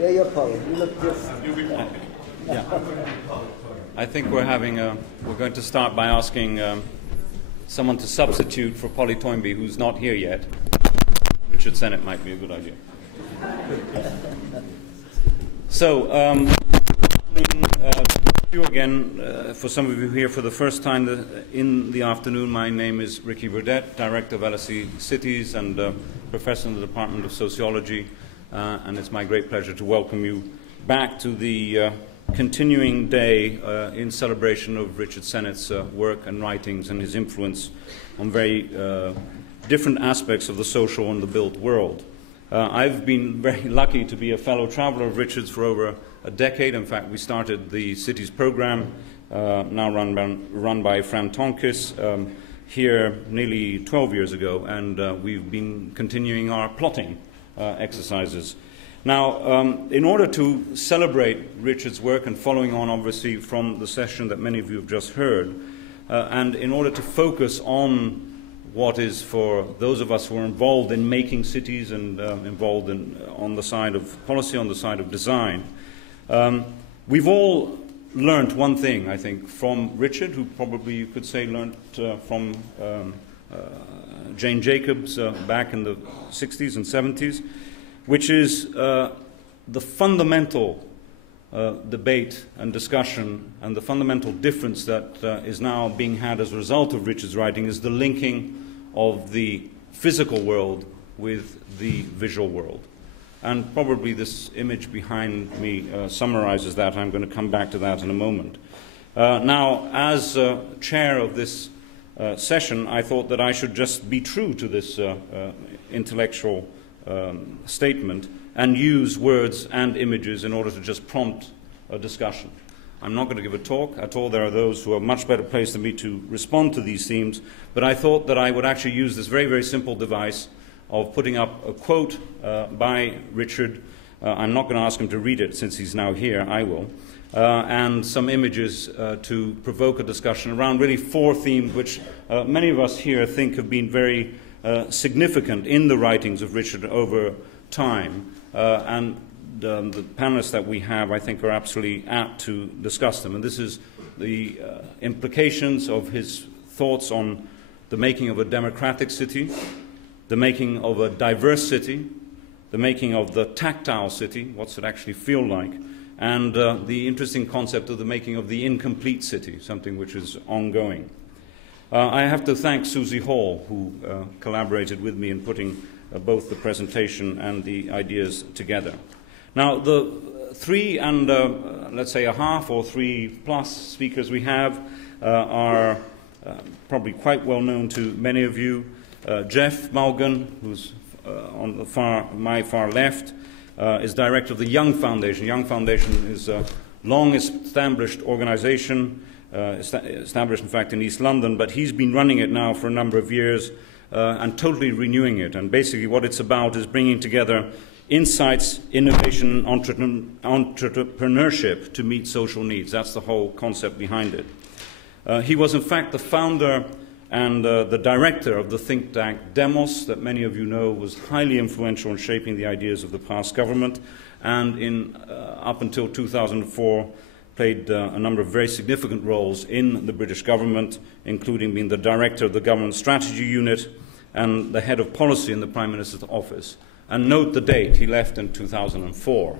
Yeah, you're Polly. You look different. Yeah. I think we're going to start by asking someone to substitute for Polly Toynbee, who's not here yet. Richard Sennett might be a good idea. So, you again, for some of you here for the first time in the afternoon, my name is Ricky Burdett, Director of LSE Cities and Professor in the Department of Sociology, and it's my great pleasure to welcome you back to the continuing day in celebration of Richard Sennett's work and writings and his influence on very different aspects of the social and the built world. I've been very lucky to be a fellow traveler of Richard's for over a decade. In fact, we started the Cities program, now run by Fran Tonkis, here nearly 12 years ago, and we've been continuing our plotting exercises. Now, in order to celebrate Richard's work, and following on obviously from the session that many of you have just heard, and in order to focus on what is, for those of us who are involved in making cities and involved on the side of policy, on the side of design, we've all learnt one thing, I think, from Richard, who probably you could say learnt from Jane Jacobs back in the 60s and 70s, which is the fundamental debate and discussion, and the fundamental difference that is now being had as a result of Richard's writing is the linking of the physical world with the visual world. And probably this image behind me summarizes that. I'm going to come back to that in a moment. Now, as chair of this session, I thought that I should just be true to this intellectual statement and use words and images in order to just prompt a discussion. I'm not going to give a talk at all. There are those who are much better placed than me to respond to these themes, but I thought that I would actually use this very, very simple device of putting up a quote by Richard. I'm not going to ask him to read it since he's now here. I will. And some images to provoke a discussion around really four themes which many of us here think have been very significant in the writings of Richard over time. And the panelists that we have, I think, are absolutely apt to discuss them. And this is the implications of his thoughts on the making of a democratic city, the making of a diverse city, the making of the tactile city, what's it actually feel like, and the interesting concept of the making of the incomplete city, something which is ongoing. I have to thank Susie Hall, who collaborated with me in putting both the presentation and the ideas together. Now, the three and let's say a half or 3+ speakers we have are probably quite well known to many of you. Jeff Malgan, who's on my far left, is director of the Young Foundation. Young Foundation is a long-established organization, established, in fact, in East London, but he's been running it now for a number of years and totally renewing it. And basically what it's about is bringing together insights, innovation, entrepreneurship to meet social needs. That's the whole concept behind it. He was, in fact, the founder and the director of the think tank Demos, that many of you know was highly influential in shaping the ideas of the past government, and up until 2004 played a number of very significant roles in the British government, including being the director of the government strategy unit and the head of policy in the Prime Minister's office. And note the date, he left in 2004.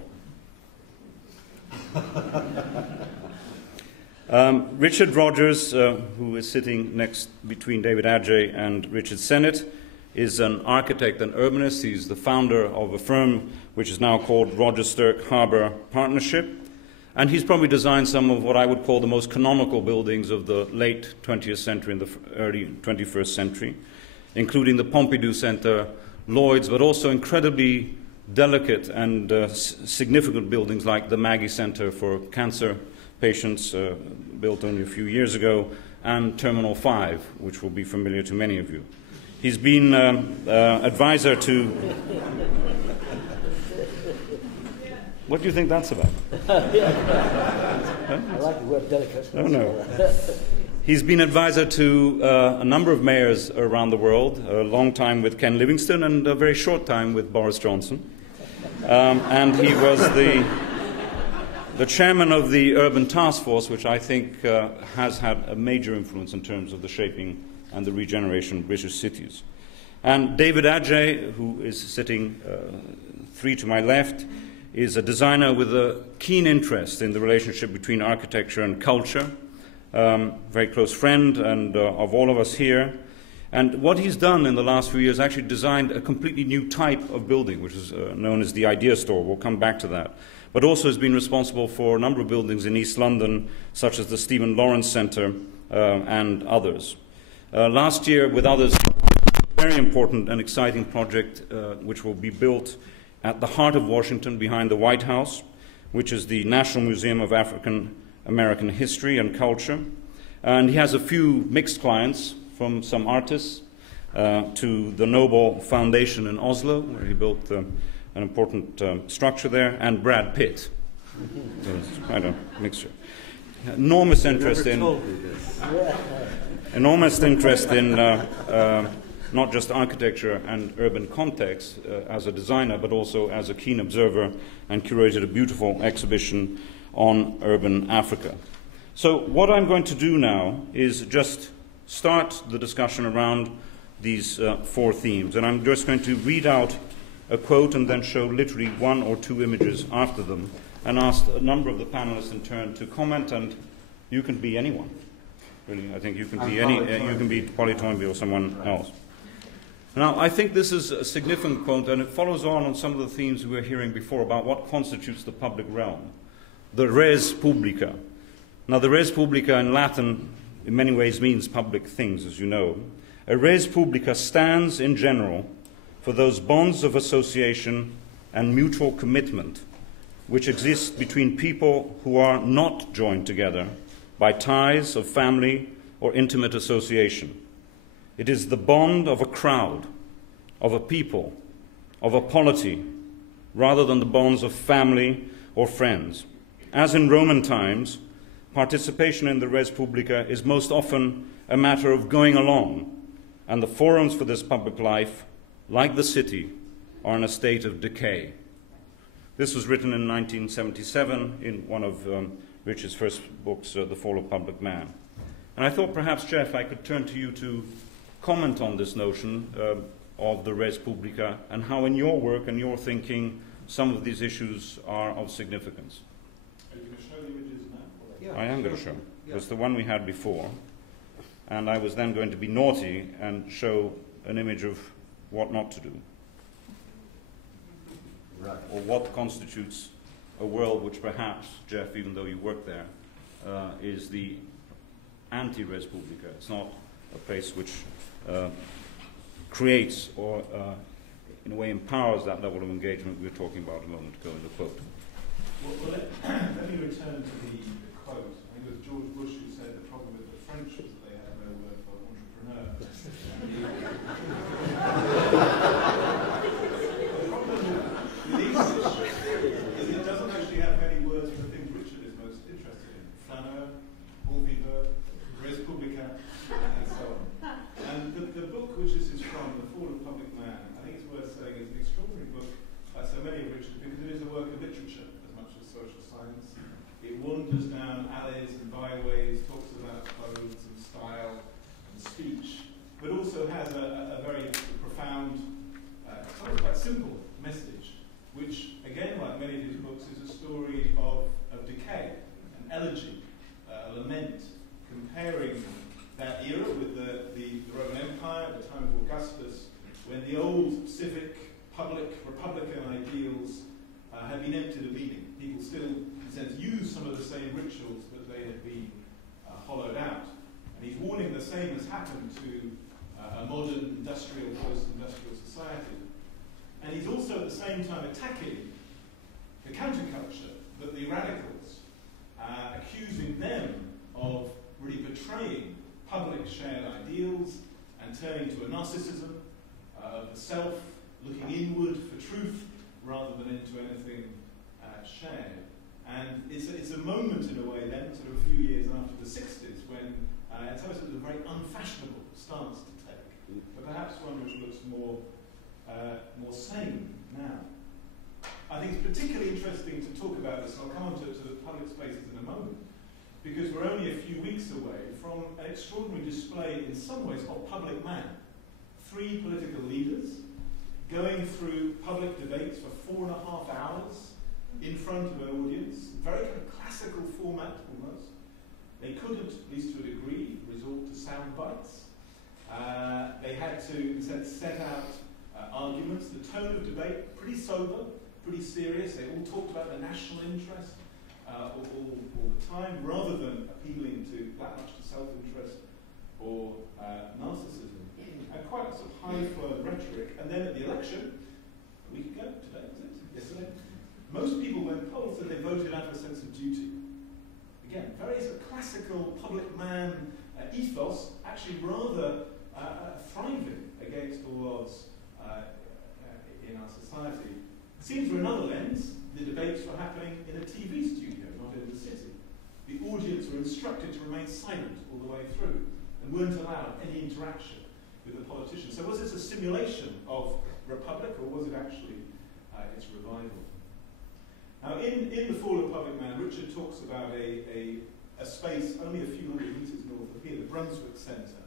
Richard Rogers, who is sitting next between David Adjaye and Richard Sennett, is an architect and urbanist. He's the founder of a firm which is now called Rogers Stirk Harbour Partnership. And he's probably designed some of what I would call the most canonical buildings of the late 20th century and the early 21st century, including the Pompidou Centre, Lloyd's, but also incredibly delicate and significant buildings like the Maggie Centre for cancer patients, built only a few years ago, and Terminal 5, which will be familiar to many of you. He's been advisor to... What do you think that's about? Huh? I like the word delicate. Oh, no. He's been advisor to a number of mayors around the world, a long time with Ken Livingstone and a very short time with Boris Johnson. And he was the chairman of the Urban Task Force, which I think has had a major influence in terms of the shaping and the regeneration of British cities. And David Adjaye, who is sitting three to my left, is a designer with a keen interest in the relationship between architecture and culture, very close friend and of all of us here. And what he's done in the last few years actually designed a completely new type of building, which is known as the Idea Store. We'll come back to that. But also has been responsible for a number of buildings in East London, such as the Stephen Lawrence Centre and others. Last year, with others, a very important and exciting project which will be built at the heart of Washington, behind the White House, which is the National Museum of African American History and Culture. And he has a few mixed clients, from some artists to the Nobel Foundation in Oslo, where he built an important structure there, and Brad Pitt. So it's quite a mixture. Enormous interest in not just architecture and urban context as a designer, but also as a keen observer, and curated a beautiful exhibition on urban Africa. So what I'm going to do now is just start the discussion around these four themes. And I'm just going to read out a quote and then show literally one or two images after them, and ask a number of the panelists in turn to comment, and you can be anyone. Really, I think you can be you can be Polly Toynbee or someone else. Now, I think this is a significant quote, and it follows on some of the themes we were hearing before about what constitutes the public realm, the res publica. Now, the res publica in Latin in many ways means public things, as you know. A res publica stands in general for those bonds of association and mutual commitment which exist between people who are not joined together by ties of family or intimate association. It is the bond of a crowd, of a people, of a polity, rather than the bonds of family or friends. As in Roman times, participation in the res publica is most often a matter of going along, and the forums for this public life, like the city, are in a state of decay. This was written in 1977 in one of Rich's first books, The Fall of Public Man. And I thought perhaps, Jeff, I could turn to you to comment on this notion of the res publica and how in your work and your thinking some of these issues are of significance. Are you going to show the images now? Yeah, I am going to show. Yeah. It's the one we had before. And I was then going to be naughty and show an image of what not to do. Right. Or what constitutes a world which perhaps, Jeff, even though you work there, is the anti-res publica. It's not a place which creates or in a way empowers that level of engagement we were talking about a moment ago in the quote. Well, let me return to the quote. I think it was George Bush who said the problem with the French was that they had no word for entrepreneur. The problem with these issues is it doesn't actually have many words for the things Richard is most interested in. Flaneur, bon viveur, res publica, and so on. And the book which this is from, The Fall of Public Man, I think it's worth saying is an extraordinary book, like so many of Richard's, because it is a work of literature as much as social science. It wanders down alleys and byways, talks about clothes and style and speech, but also has a very profound, sometimes quite simple message, which, again, like many of his books, is a story of decay, an elegy, a lament, comparing that era with the Roman Empire at the time of Augustus, when the old civic, public, republican ideals had been emptied of meaning. People still, in a sense, use some of the same rituals, but they had been hollowed out. And he's warning the same has happened to a modern industrial, post-industrial society. And he's also at the same time attacking the counterculture, the radicals, accusing them of really betraying public shared ideals and turning to a narcissism of the self, looking inward for truth rather than into anything shared. And it's a moment in a way then, sort of a few years after the 60s, when it's almost a very unfashionable stance to take, but perhaps one which looks more sane now. I think it's particularly interesting to talk about this, and I'll come on to the public spaces in a moment, because we're only a few weeks away from an extraordinary display, in some ways, of public man. 3 political leaders going through public debates for 4.5 hours in front of an audience, very kind of classical format almost. They couldn't, at least to a degree, resort to sound bites. They had to instead set out arguments. The tone of debate, pretty sober, pretty serious. They all talked about the national interest all the time, rather than appealing to that much to self-interest or narcissism. And quite a sort of high-flown rhetoric. And then at the election, a week ago, today was it? Yesterday, most people, when polled, said they voted out of a sense of duty. Again, very sort of classical public man ethos, actually rather thriving against all odds in our society. Seen through another lens, the debates were happening in a TV studio, not in the city. The audience were instructed to remain silent all the way through and weren't allowed any interaction with the politicians. So was this a simulation of republic, or was it actually its revival? Now, in The Fall of Public Man, Richard talks about a space only a few hundred metres north of here, the Brunswick Centre,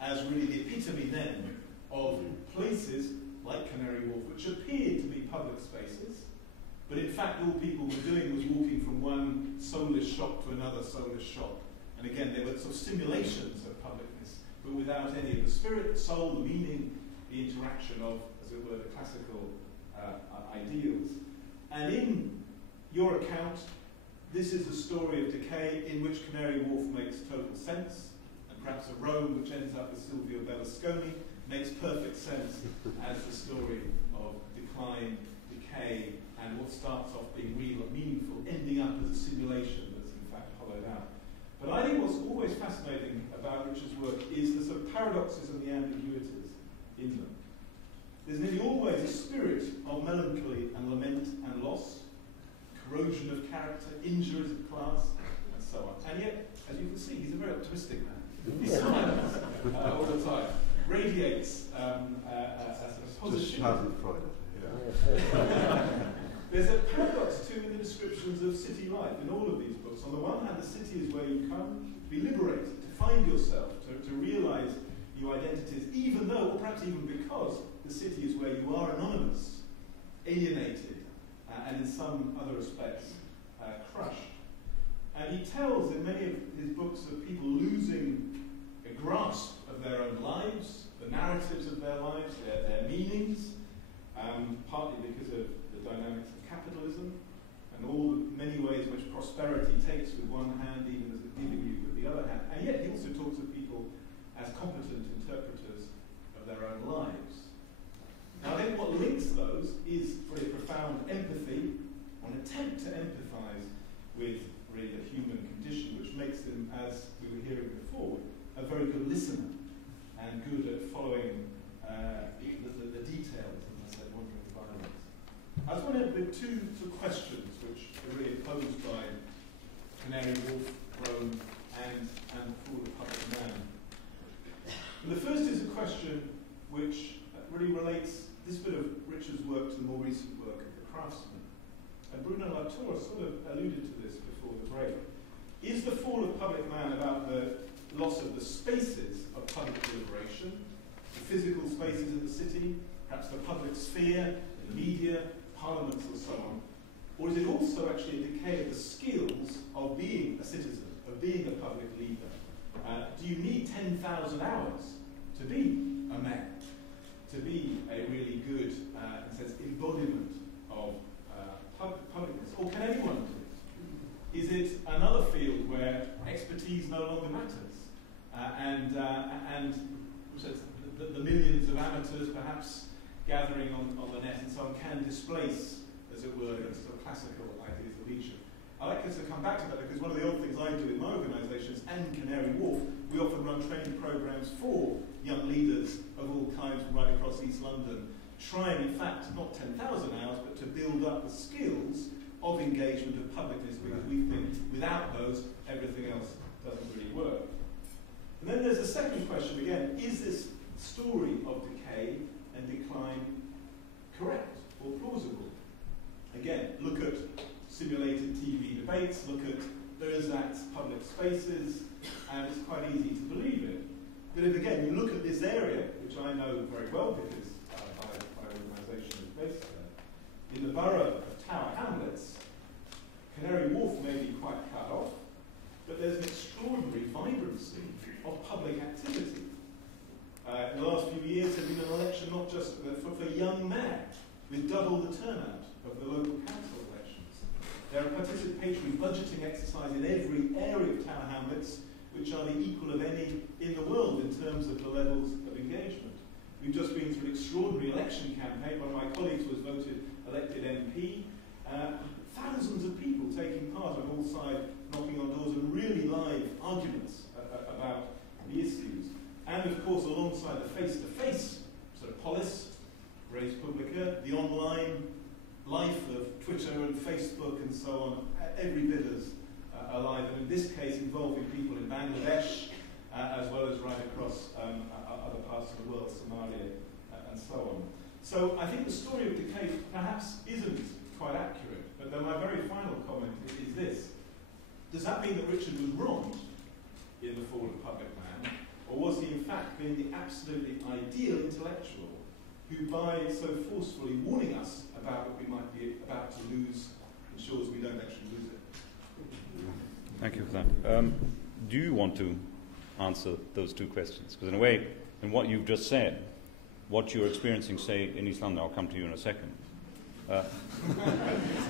as really the epitome then of places like Canary Wharf, which appeared to be public spaces, but in fact all people were doing was walking from one soulless shop to another soulless shop. And again, they were sort of simulations of publicness, but without any of the spirit, the soul, the meaning, the interaction of, as it were, the classical ideals. And in your account, this is a story of decay in which Canary Wharf makes total sense, and perhaps a Rome which ends up with Silvio Berlusconi makes perfect sense as the story of decline, decay, and what starts off being real and meaningful, ending up as a simulation that's in fact hollowed out. But I think what's always fascinating about Richard's work is the sort of paradoxes and the ambiguities in them. There's nearly always a spirit of melancholy and lament and loss, corrosion of character, injuries of class, and so on. And yet, as you can see, he's a very optimistic man. He smiles all the time, radiates a sort of positivity. There's a paradox too in the descriptions of city life in all of these books. On the one hand, the city is where you come to be liberated, to find yourself, to realise your identities, even though, or perhaps even because, the city is where you are anonymous, alienated, and in some other respects, crushed. And he tells in many of his books of people losing a grasp of their own lives, the narratives of their lives, their meanings, partly because of the dynamics of capitalism and all the many ways in which prosperity takes with one hand even as it's giving you with the other hand. And yet he also talks of people as competent interpreters of their own lives. Now I think what links those is really profound empathy, or an attempt to empathise with really the human condition, which makes them, as we were hearing before, a very good listener and good at following the details, as I said, wandering violence. I just want to end with two questions which are really posed by Canary Wharf, Rome, and The Fall of Public Man. And the first is a question which really relates this bit of Richard's work to the more recent work of The Craftsman. And Bruno Latour sort of alluded to this before the break. Is The Fall of Public Man about the loss of the spaces of public deliberation, the physical spaces of the city, perhaps the public sphere, the media, parliaments and so on? Or is it also actually a decay of the skills of being a citizen, of being a public leader? Do you need 10,000 hours to be a mayor, to be a really good, in a sense, embodiment of publicness? Or can anyone do it? Is it another field where expertise no longer matters? And the millions of amateurs perhaps gathering on the net and so on can displace, as it were, the sort of classical ideas of leadership. I like us to come back to that because one of the odd things I do in my organisations and Canary Wharf, we often run training programmes for young leaders of all kinds from right across East London, trying in fact not 10,000 hours but to build up the skills of engagement, of publicness, because we think without those everything else doesn't really work. And then there's a second question again, is this story of decay and decline correct or plausible? Again, related TV debates, look at Bozak's public spaces, and it's quite easy to believe it. But if, again, you look at this area, which I know very well because my organisation is based there, in the borough of Tower Hamlets, Canary Wharf may be quite cut off, but there's an extraordinary vibrancy of public activity. In the last few years, there's been an election not just for young mayor, with double the turnout of the local council elections. There are participatory budgeting exercises in every area of Tower Hamlets, which are the equal of any in the world in terms of the levels of engagement. We've just been through an extraordinary election campaign. One of my colleagues was elected MP. Thousands of people taking part on all sides, knocking on doors, and really live arguments about the issues. And of course, alongside the face-to-face sort of polis, res publica, the online life of Twitter and Facebook and so on, every bit as alive, and in this case involving people in Bangladesh, as well as right across other parts of the world, Somalia, and so on. So I think the story of decay perhaps isn't quite accurate, but then my very final comment is this. Does that mean that Richard was wrong in The Fall of Public Man, or was he in fact being the absolutely ideal intellectual who, by so forcefully warning us about what we might be about to lose, ensures we don't actually lose it? Thank you for that. Do you want to answer those two questions? Because in a way, in what you've just said, what you're experiencing, say, in East London, I'll come to you in a second.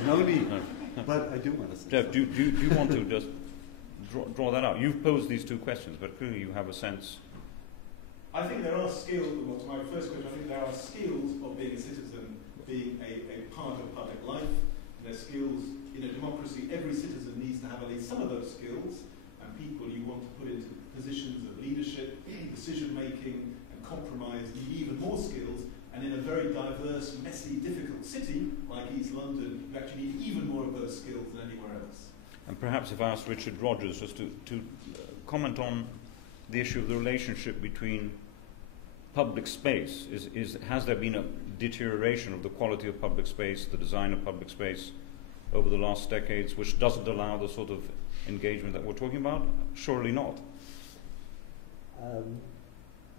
No need, but I do want to say Jeff, do you want to just draw that out? You've posed these two questions, but clearly you have a sense. I think there are skills, well, to my first question, I think there are skills of being a citizen, being a part of public life. There are skills in a democracy. Every citizen needs to have at least some of those skills, and people you want to put into positions of leadership, decision-making, and compromise need even more skills. And in a very diverse, messy, difficult city like East London, you actually need even more of those skills than anywhere else. And perhaps if I asked Richard Rogers just to comment on the issue of the relationship between public space. Has there been a deterioration of the quality of public space, the design of public space over the last decades, which doesn't allow the sort of engagement that we're talking about? Surely not.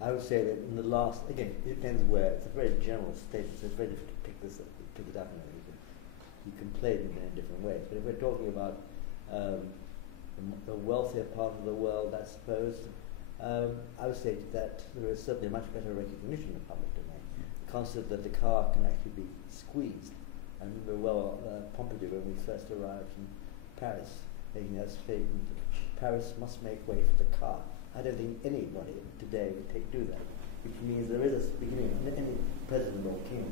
I would say that in the last, again, it depends where. It's a very general statement, so it's very difficult to pick it up. You can play it in many different ways. But if we're talking about the wealthier part of the world, I suppose, I would say that there is certainly a much better recognition of public domain. The concept that the car can actually be squeezed. I remember well Pompidou, when we first arrived in Paris, making that statement that Paris must make way for the car. I don't think anybody today would do that, which means there is a beginning. Any president or king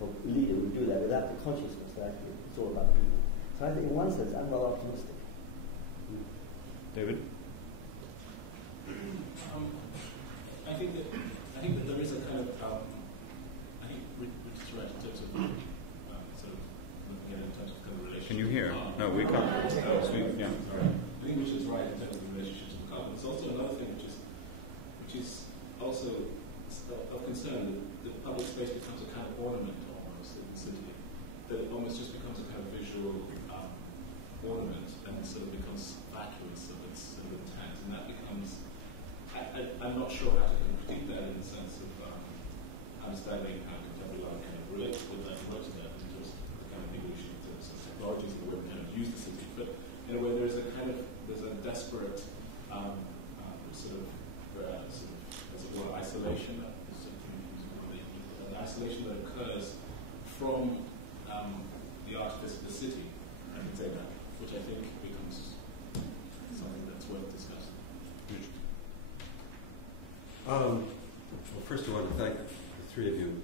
or leader would do that without the consciousness that actually it's all about people. So I think in one sense, I'm well optimistic. David? I think that there is a kind of I think Richard's right in terms of sort of looking at it in terms of kind of relationship. Can you hear? No, we can't. Yeah. I think Richard's right in terms of the relationship to the car. But there's also another thing which is also of concern, that public space becomes a kind of ornament almost in the city. That it almost just becomes a kind of visual ornament and sort of becomes vacuous of its sort of intent, and that becomes. I'm not sure how to kind of critique that in the sense of understanding how contemporary kind of relates with that and works with that in terms of the kind of evolution of the technologies and the way we kind of use the city. But in a way, there's a desperate sort of as it were, isolation, an isolation that occurs from the artifice of the city, I can say that, which I think becomes something that's worth discussing. Well, first I want to thank the three of you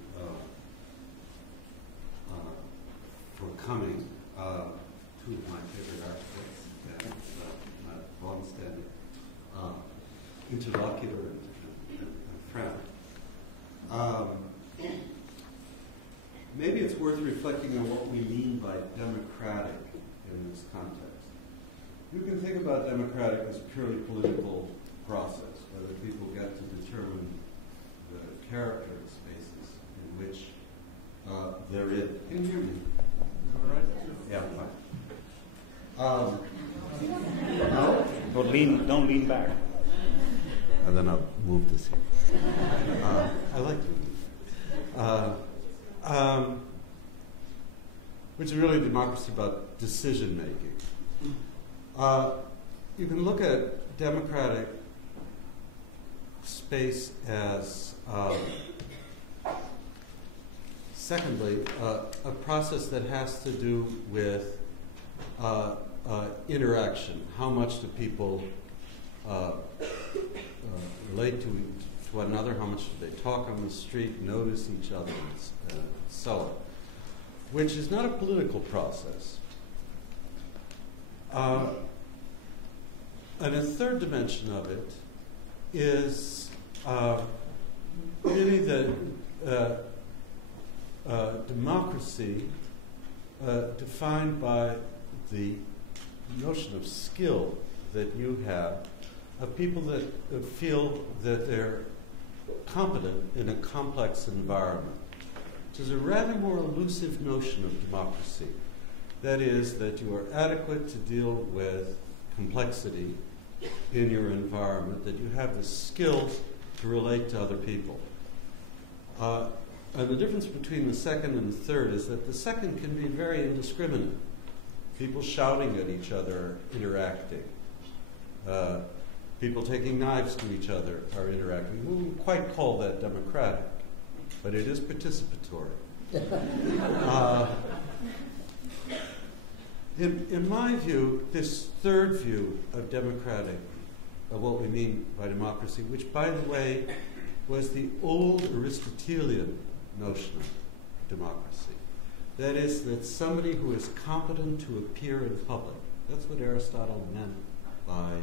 for coming. Two of my favorite architects, and my long-standing interlocutor and friend. Maybe it's worth reflecting on what we mean by democratic in this context. You can think about democratic as a purely political process, whether people get to determine the character of spaces in which they're in. Can you hear me? All right? Yeah, fine. No? Don't lean back. And then I'll move this here. I like to which is really democracy about decision making. You can look at democratic space as, secondly, a process that has to do with interaction. How much do people relate to one another? How much do they talk on the street, notice each other, and so on? Which is not a political process. And a third dimension of it is really the democracy defined by the notion of skill that you have, of people that feel that they're competent in a complex environment, which is a rather more elusive notion of democracy. That is, that you are adequate to deal with complexity in your environment, that you have the skills to relate to other people. And the difference between the second and the third is that the second can be very indiscriminate. People shouting at each other, interacting. People taking knives to each other are interacting. We wouldn't quite call that democratic, but it is participatory. In my view, this third view of democratic, of what we mean by democracy, which, by the way, was the old Aristotelian notion of democracy. That is, that somebody who is competent to appear in public. That's what Aristotle meant by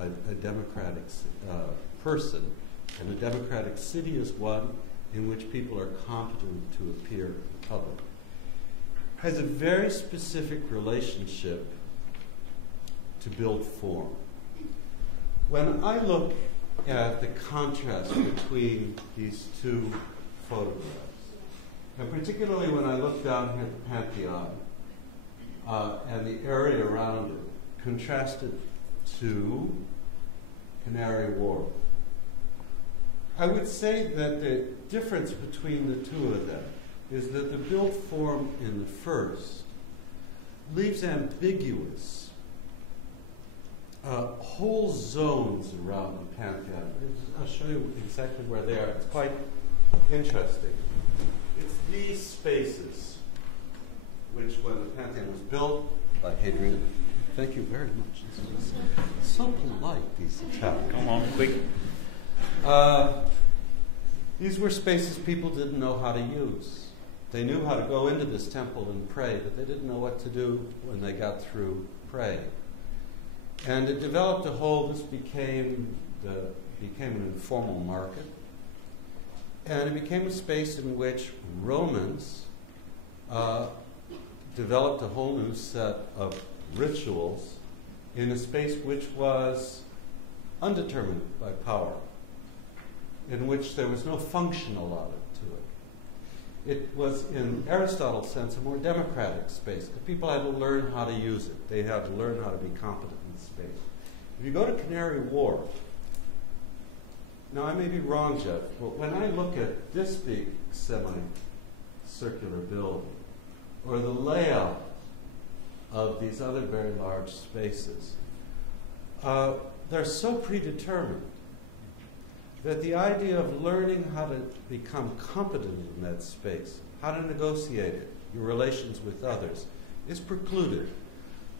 a democratic person. And a democratic city is one in which people are competent to appear in public. Has a very specific relationship to build form. When I look at the contrast between these two photographs, and particularly when I look down here at the Pantheon and the area around it, contrasted to Canary Wharf, I would say that the difference between the two of them is that the built form in the first leaves ambiguous whole zones around the Pantheon. I'll show you exactly where they are. It's quite interesting. It's these spaces, which when the Pantheon was built by Hadrian, thank you very much. This is so polite, these Italians. Come on, quick. These were spaces people didn't know how to use. They knew how to go into this temple and pray, but they didn't know what to do when they got through praying. And it developed this became an informal market. And it became a space in which Romans developed a whole new set of rituals in a space which was undetermined by power, in which there was no functional element to it. It was, in Aristotle's sense, a more democratic space. The people had to learn how to use it. They had to learn how to be competent in the space. If you go to Canary Wharf, now I may be wrong, Jeff, but when I look at this big semi-circular building, or the layout of these other very large spaces, they're so predetermined that the idea of learning how to become competent in that space, how to negotiate it, your relations with others, is precluded.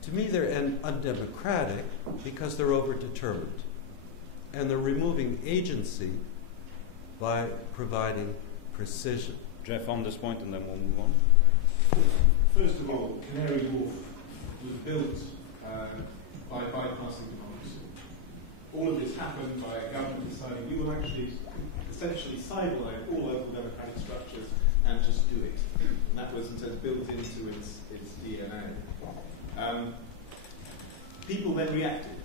To me, they're undemocratic because they're overdetermined. And they're removing agency by providing precision. Jeff, on this point, and then we'll move on. First of all, Canary Wharf was built by bypassing democracy. All of this happened by a government deciding we will actually essentially sideline all local democratic structures and just do it. And that was, in sense, built into its DNA. People then reacted.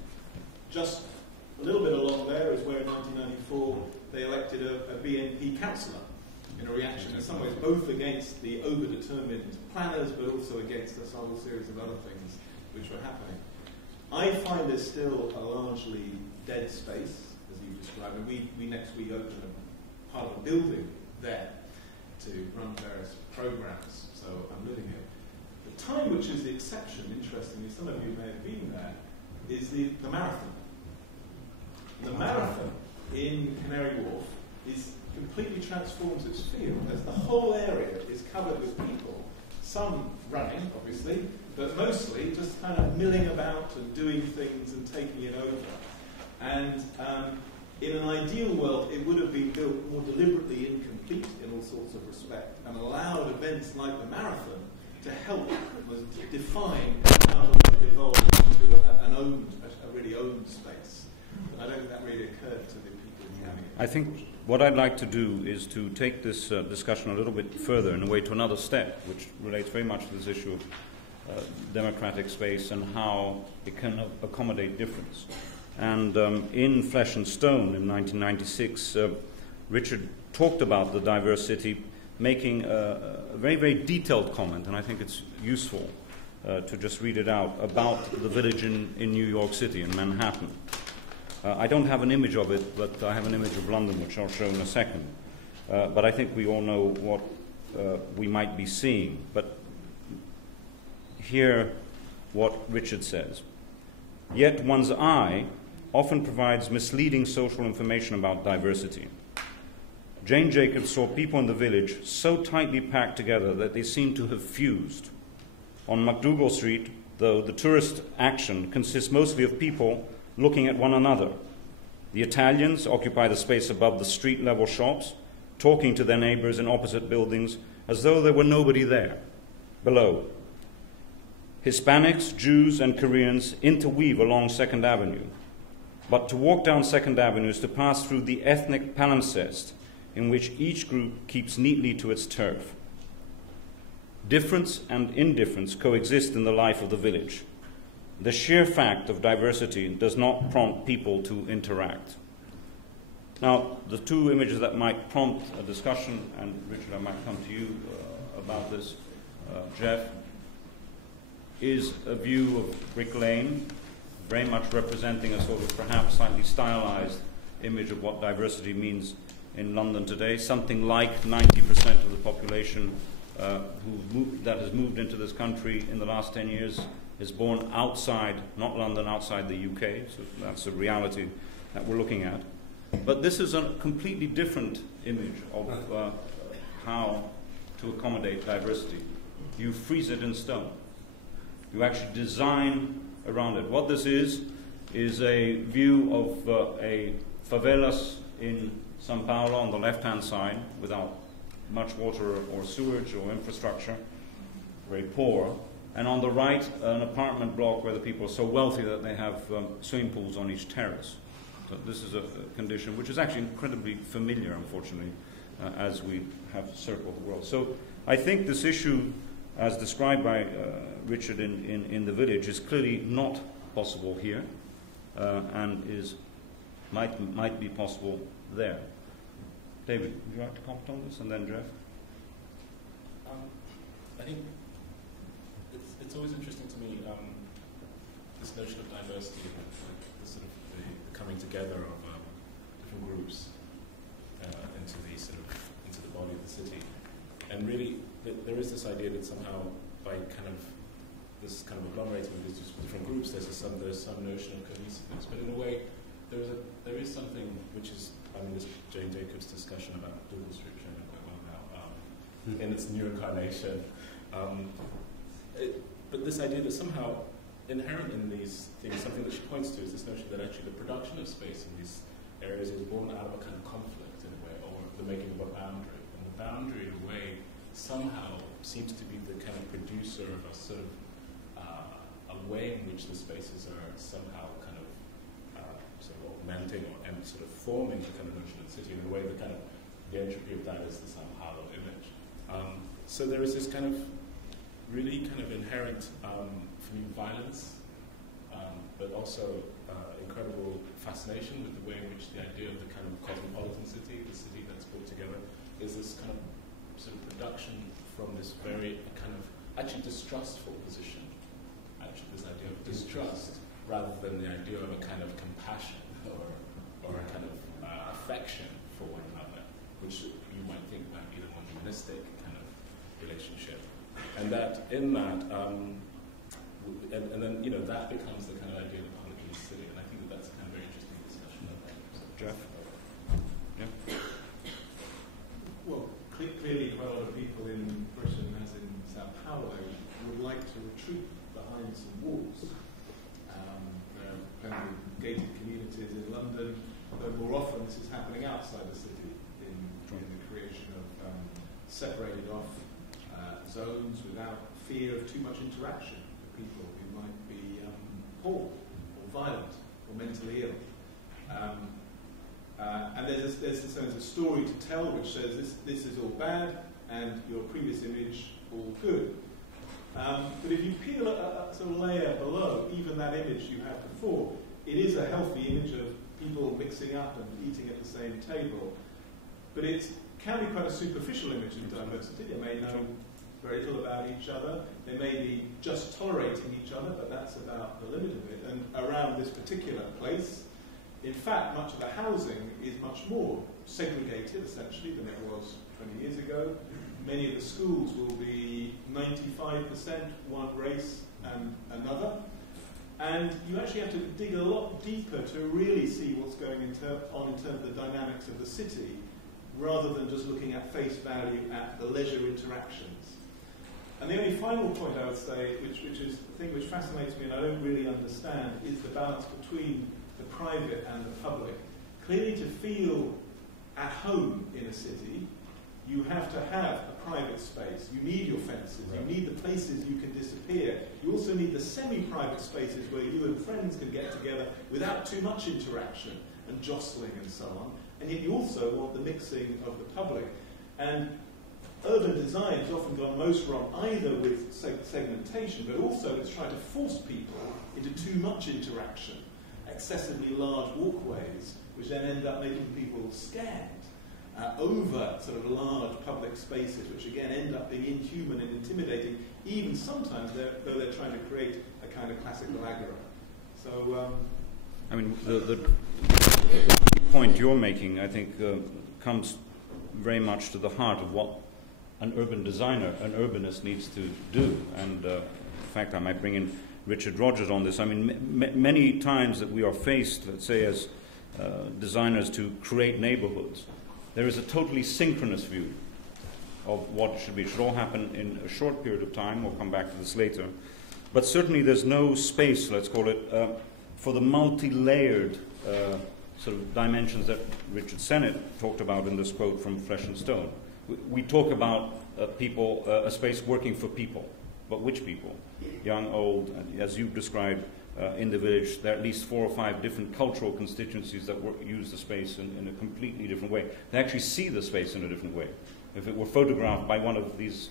Just a little bit along there is where in 1994 they elected a BNP councillor in a reaction in some ways both against the overdetermined planners but also against a whole series of other things which were happening. I find there's still a largely dead space, as you described. And we next week open a part of a building there to run various programs. So I'm living here. The time which is the exception, interestingly, some of you may have been there, is the marathon. The marathon in Canary Wharf is completely transforms its field, as the whole area is covered with people, some running, obviously, but mostly just kind of milling about and doing things and taking it over. And in an ideal world, it would have been built more deliberately incomplete in all sorts of respect and allowed events like the marathon to help define how to evolve into a really owned space. But I don't think that really occurred to the people having it. I think what I'd like to do is to take this discussion a little bit further in a way to another step, which relates very much to this issue of democratic space and how it can accommodate difference. And in Flesh and Stone in 1996, Richard talked about the diverse city, making a very, very detailed comment, and I think it's useful to just read it out, about the village in New York City, in Manhattan. I don't have an image of it, but I have an image of London, which I'll show in a second. But I think we all know what we might be seeing. But hear what Richard says. Yet one's eye often provides misleading social information about diversity. Jane Jacobs saw people in the village so tightly packed together that they seemed to have fused. On MacDougall Street, though, the tourist action consists mostly of people looking at one another. The Italians occupy the space above the street-level shops, talking to their neighbors in opposite buildings as though there were nobody there, below. Hispanics, Jews, and Koreans interweave along Second Avenue. But to walk down Second Avenue is to pass through the ethnic palimpsest in which each group keeps neatly to its turf. Difference and indifference coexist in the life of the village. The sheer fact of diversity does not prompt people to interact. Now, the two images that might prompt a discussion, and Richard, I might come to you about this, Jeff, is a view of Brick Lane, very much representing a sort of perhaps slightly stylized image of what diversity means in London today. Something like 90% of the population that has moved into this country in the last 10 years is born outside, not London, outside the UK. So that's a reality that we're looking at. But this is a completely different image of how to accommodate diversity. You freeze it in stone. You actually design around it. What this is a view of a favelas in São Paulo on the left-hand side, without much water or sewage or infrastructure, very poor. And on the right, an apartment block where the people are so wealthy that they have swimming pools on each terrace. So this is a condition which is actually incredibly familiar, unfortunately, as we have circled the world. So I think this issue, as described by Richard in the village, is clearly not possible here, and might be possible there. David, would you like to comment on this, and then Jeff? I think it's always interesting to me, this notion of diversity, the sort of the coming together of different groups into the body of the city, and really there is this idea that somehow by kind of this kind of agglomerating of these different groups, there's some notion of cohesiveness, but in a way there is something which is, I mean, this Jane Jacobs discussion about Dougall Street, which I know quite well now, in its new incarnation. But this idea that somehow inherent in these things, something that she points to, is this notion that actually the production of space in these areas is born out of a kind of conflict in a way, or the making of a boundary. And the boundary, in a way, somehow seems to be the kind of producer of a sort of a way in which the spaces are somehow kind of sort of augmenting or sort of forming the kind of notion of the city. In a way, the kind of the entropy of that is the somehow image. So there is this kind of really kind of inherent, for me, violence, but also incredible fascination with the way in which the idea of the kind of cosmopolitan city, the city that's put together, is this kind of sort of production from this very kind of actually distrustful position. Actually, this idea of distrust rather than the idea of a kind of compassion or a kind of affection for one another, which you might think might be the more humanistic kind of relationship. And that in that, and then that becomes the kind of idea of the public in the city. And I think that's a kind of very interesting discussion. Jeff? Yeah. Well, clearly quite a lot of people in Britain, as in Sao Paulo, would like to retreat behind some walls. There are plenty of gated communities in London, though more often this is happening outside the city in the creation of separated off zones without fear of too much interaction with people who might be poor or violent or mentally ill. And there's a story to tell which says this is all bad and your previous image all good. But if you peel a sort of layer below, even that image you had before, it is a healthy image of people mixing up and eating at the same table. But it can be quite a superficial image of diversity. They may know very little about each other. They may be just tolerating each other, but that's about the limit of it. And around this particular place, in fact, much of the housing is much more segregated, essentially, than it was 20 years ago. Many of the schools will be 95% one race and another. And you actually have to dig a lot deeper to really see what's going on in terms of the dynamics of the city, rather than just looking at face value at the leisure interactions. And the only final point I would say, which is the thing which fascinates me and I don't really understand, is the balance between the private and the public. Clearly, to feel at home in a city, you have to have a private space. You need your fences. Right. You need the places you can disappear. You also need the semi-private spaces where you and friends can get together without too much interaction and jostling and so on. And yet you also want the mixing of the public. And urban design has often gone most wrong, either with segmentation, but also it's trying to force people into too much interaction, excessively large walkways, which then end up making people scared over sort of large public spaces, which again end up being inhuman and intimidating, even sometimes though they're trying to create a kind of classical agora. So, I mean, the point you're making, I think, comes very much to the heart of what an urban designer, an urbanist needs to do. And in fact, I might bring in Richard Rogers on this. I mean, many times that we are faced, let's say, as designers to create neighborhoods, there is a totally synchronous view of what should be. It should all happen in a short period of time. We'll come back to this later. But certainly there's no space, let's call it, for the multi-layered sort of dimensions that Richard Sennett talked about in this quote from Flesh and Stone. We talk about people, a space working for people. But which people? Young, old, and as you've described, in the village, there are at least 4 or 5 different cultural constituencies that use the space in a completely different way. They actually see the space in a different way. If it were photographed by one of these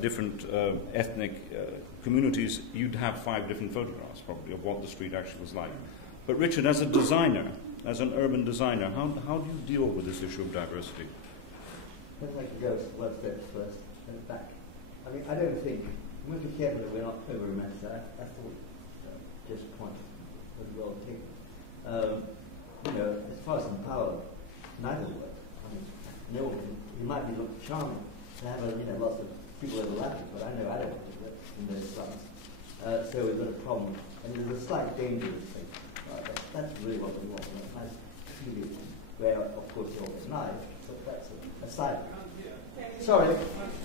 different ethnic communities, you'd have 5 different photographs, probably, of what the street actually was like. But Richard, as a designer, as an urban designer, how do you deal with this issue of diversity? I'd like to go one step first and back. I mean, I don't think, we must be careful that we're not over-romanticized. I thought just point was well taken. As far as some power, neither work. I mean, it might be charming to have lots of people overlapping, but I know I don't want to do that in those slums. So we've got a problem, and there's a slight danger of things. That's really what we want. A nice feeling where, of course, you're organized, so that's a side. Sorry.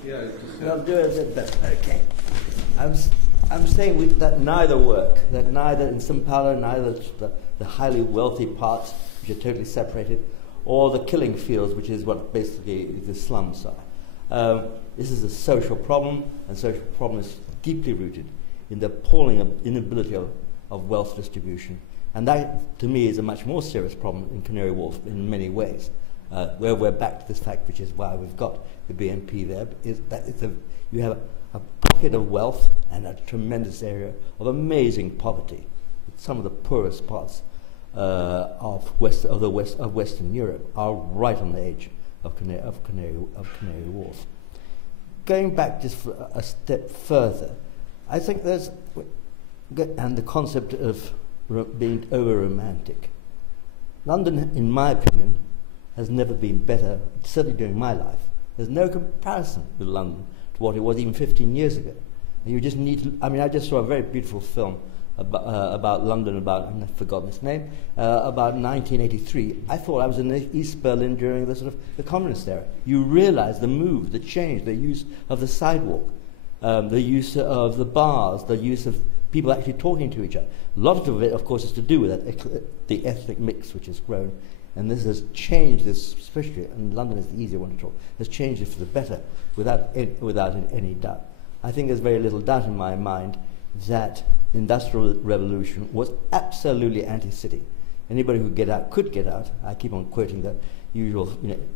Yeah. I'll do it a bit better. Okay. I'm saying that neither work, that neither in São Paulo, neither the highly wealthy parts, which are totally separated, or the killing fields, which is what basically the slums are. This is a social problem, and social problem is deeply rooted in the appalling inability of wealth distribution. And that, to me, is a much more serious problem in Canary Wharf in many ways, where we're back to this fact, which is why we've got the BNP there, is that you have a pocket of wealth and a tremendous area of amazing poverty. Some of the poorest parts of Western Europe are right on the edge of Canary Wharf. Going back just for a step further, I think and the concept of being over-romantic. London, in my opinion, has never been better, certainly during my life. There's no comparison with London to what it was even 15 years ago. And you just need to, I mean, I just saw a very beautiful film about London, I've forgotten its name, about 1983. I thought I was in East Berlin during the sort of the communist era. You realize the move, the change, the use of the sidewalk, the use of the bars, the use of people actually talking to each other. A lot of it, of course, is to do with that, the ethnic mix which has grown. And this has changed this, especially, and London is the easier one to talk, has changed it for the better, without any doubt. I think there's very little doubt in my mind that the Industrial Revolution was absolutely anti-city. Anybody who could get out. I keep on quoting the usual,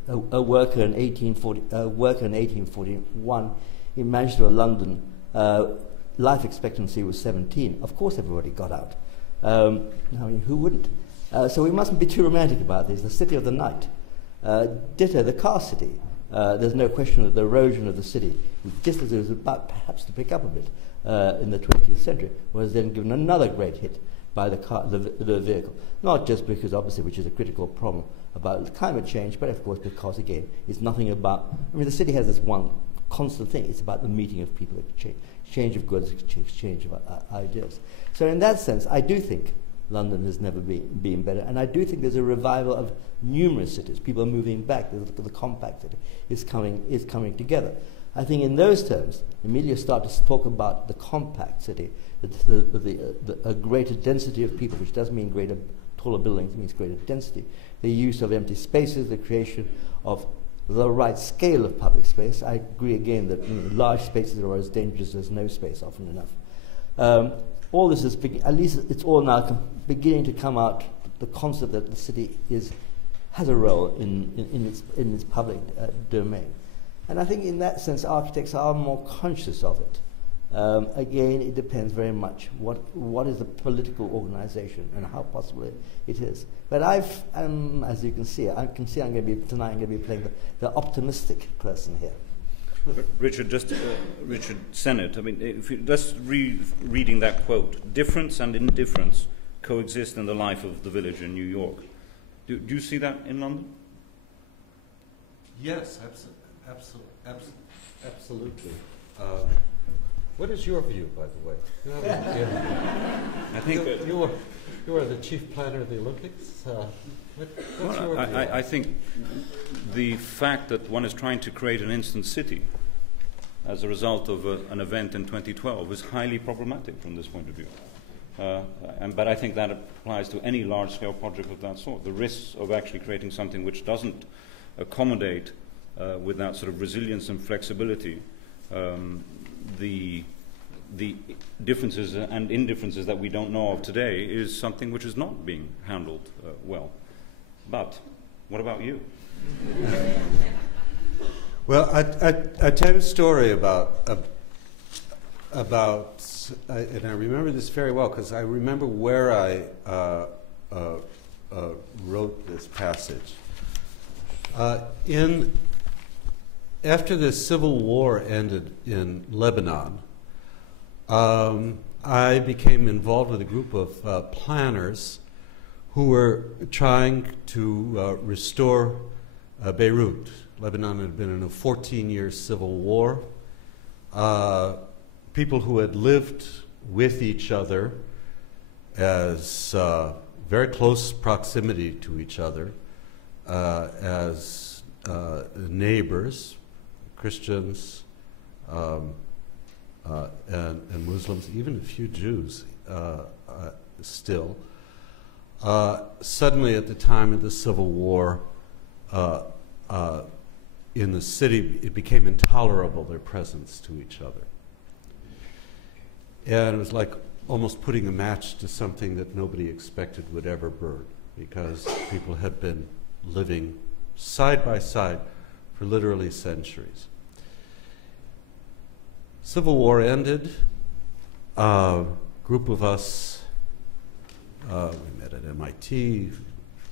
a worker in 1841, he managed to London, life expectancy was 17. Of course everybody got out. I mean, who wouldn't? So we mustn't be too romantic about this. The city of the night. Ditto, the car city. There's no question of the erosion of the city, just as it was about perhaps to pick up a bit in the 20th century, was then given another great hit by the vehicle. Not just because, obviously, which is a critical problem about climate change, but of course because, again, it's nothing about, I mean, the city has this one constant thing. It's about the meeting of people, exchange of goods, exchange of ideas. So in that sense, I do think London has never been better, and I do think there's a revival of numerous cities. People are moving back. The compact city is coming together. I think in those terms, immediately start to talk about the compact city, a greater density of people, which doesn't mean taller buildings, it means greater density. The use of empty spaces, the creation of the right scale of public space. I agree again that large spaces are as dangerous as no space often enough. All this is, at least it's all now beginning to come out, the concept that the city has a role in its public domain. And I think in that sense architects are more conscious of it. Again, it depends very much what is the political organization and how possible it is. But as you can see, I'm going to be playing the optimistic person here. Richard, Richard Sennett, I mean, if you just reading that quote, difference and indifference coexist in the life of the village in New York. Do you see that in London? Yes, absolutely. What is your view, by the way? I think you are the chief planner of the Olympics. What's your view? I think the fact that one is trying to create an instant city as a result of an event in 2012 is highly problematic from this point of view. But I think that applies to any large-scale project of that sort. The risks of actually creating something which doesn't accommodate with that sort of resilience and flexibility the differences and indifferences that we don't know of today is something which is not being handled well. But what about you? Well, I tell you a story about, and I remember this very well because I remember where I wrote this passage. After the Civil War ended in Lebanon, I became involved with a group of planners who were trying to restore Beirut. Lebanon had been in a 14-year civil war. People who had lived with each other as very close proximity to each other, as neighbors, Christians and Muslims, even a few Jews still. Suddenly, at the time of the Civil War, in the city, it became intolerable, their presence to each other. And it was like almost putting a match to something that nobody expected would ever burn, because people had been living side by side for literally centuries. Civil War ended. Group of us, we met at MIT,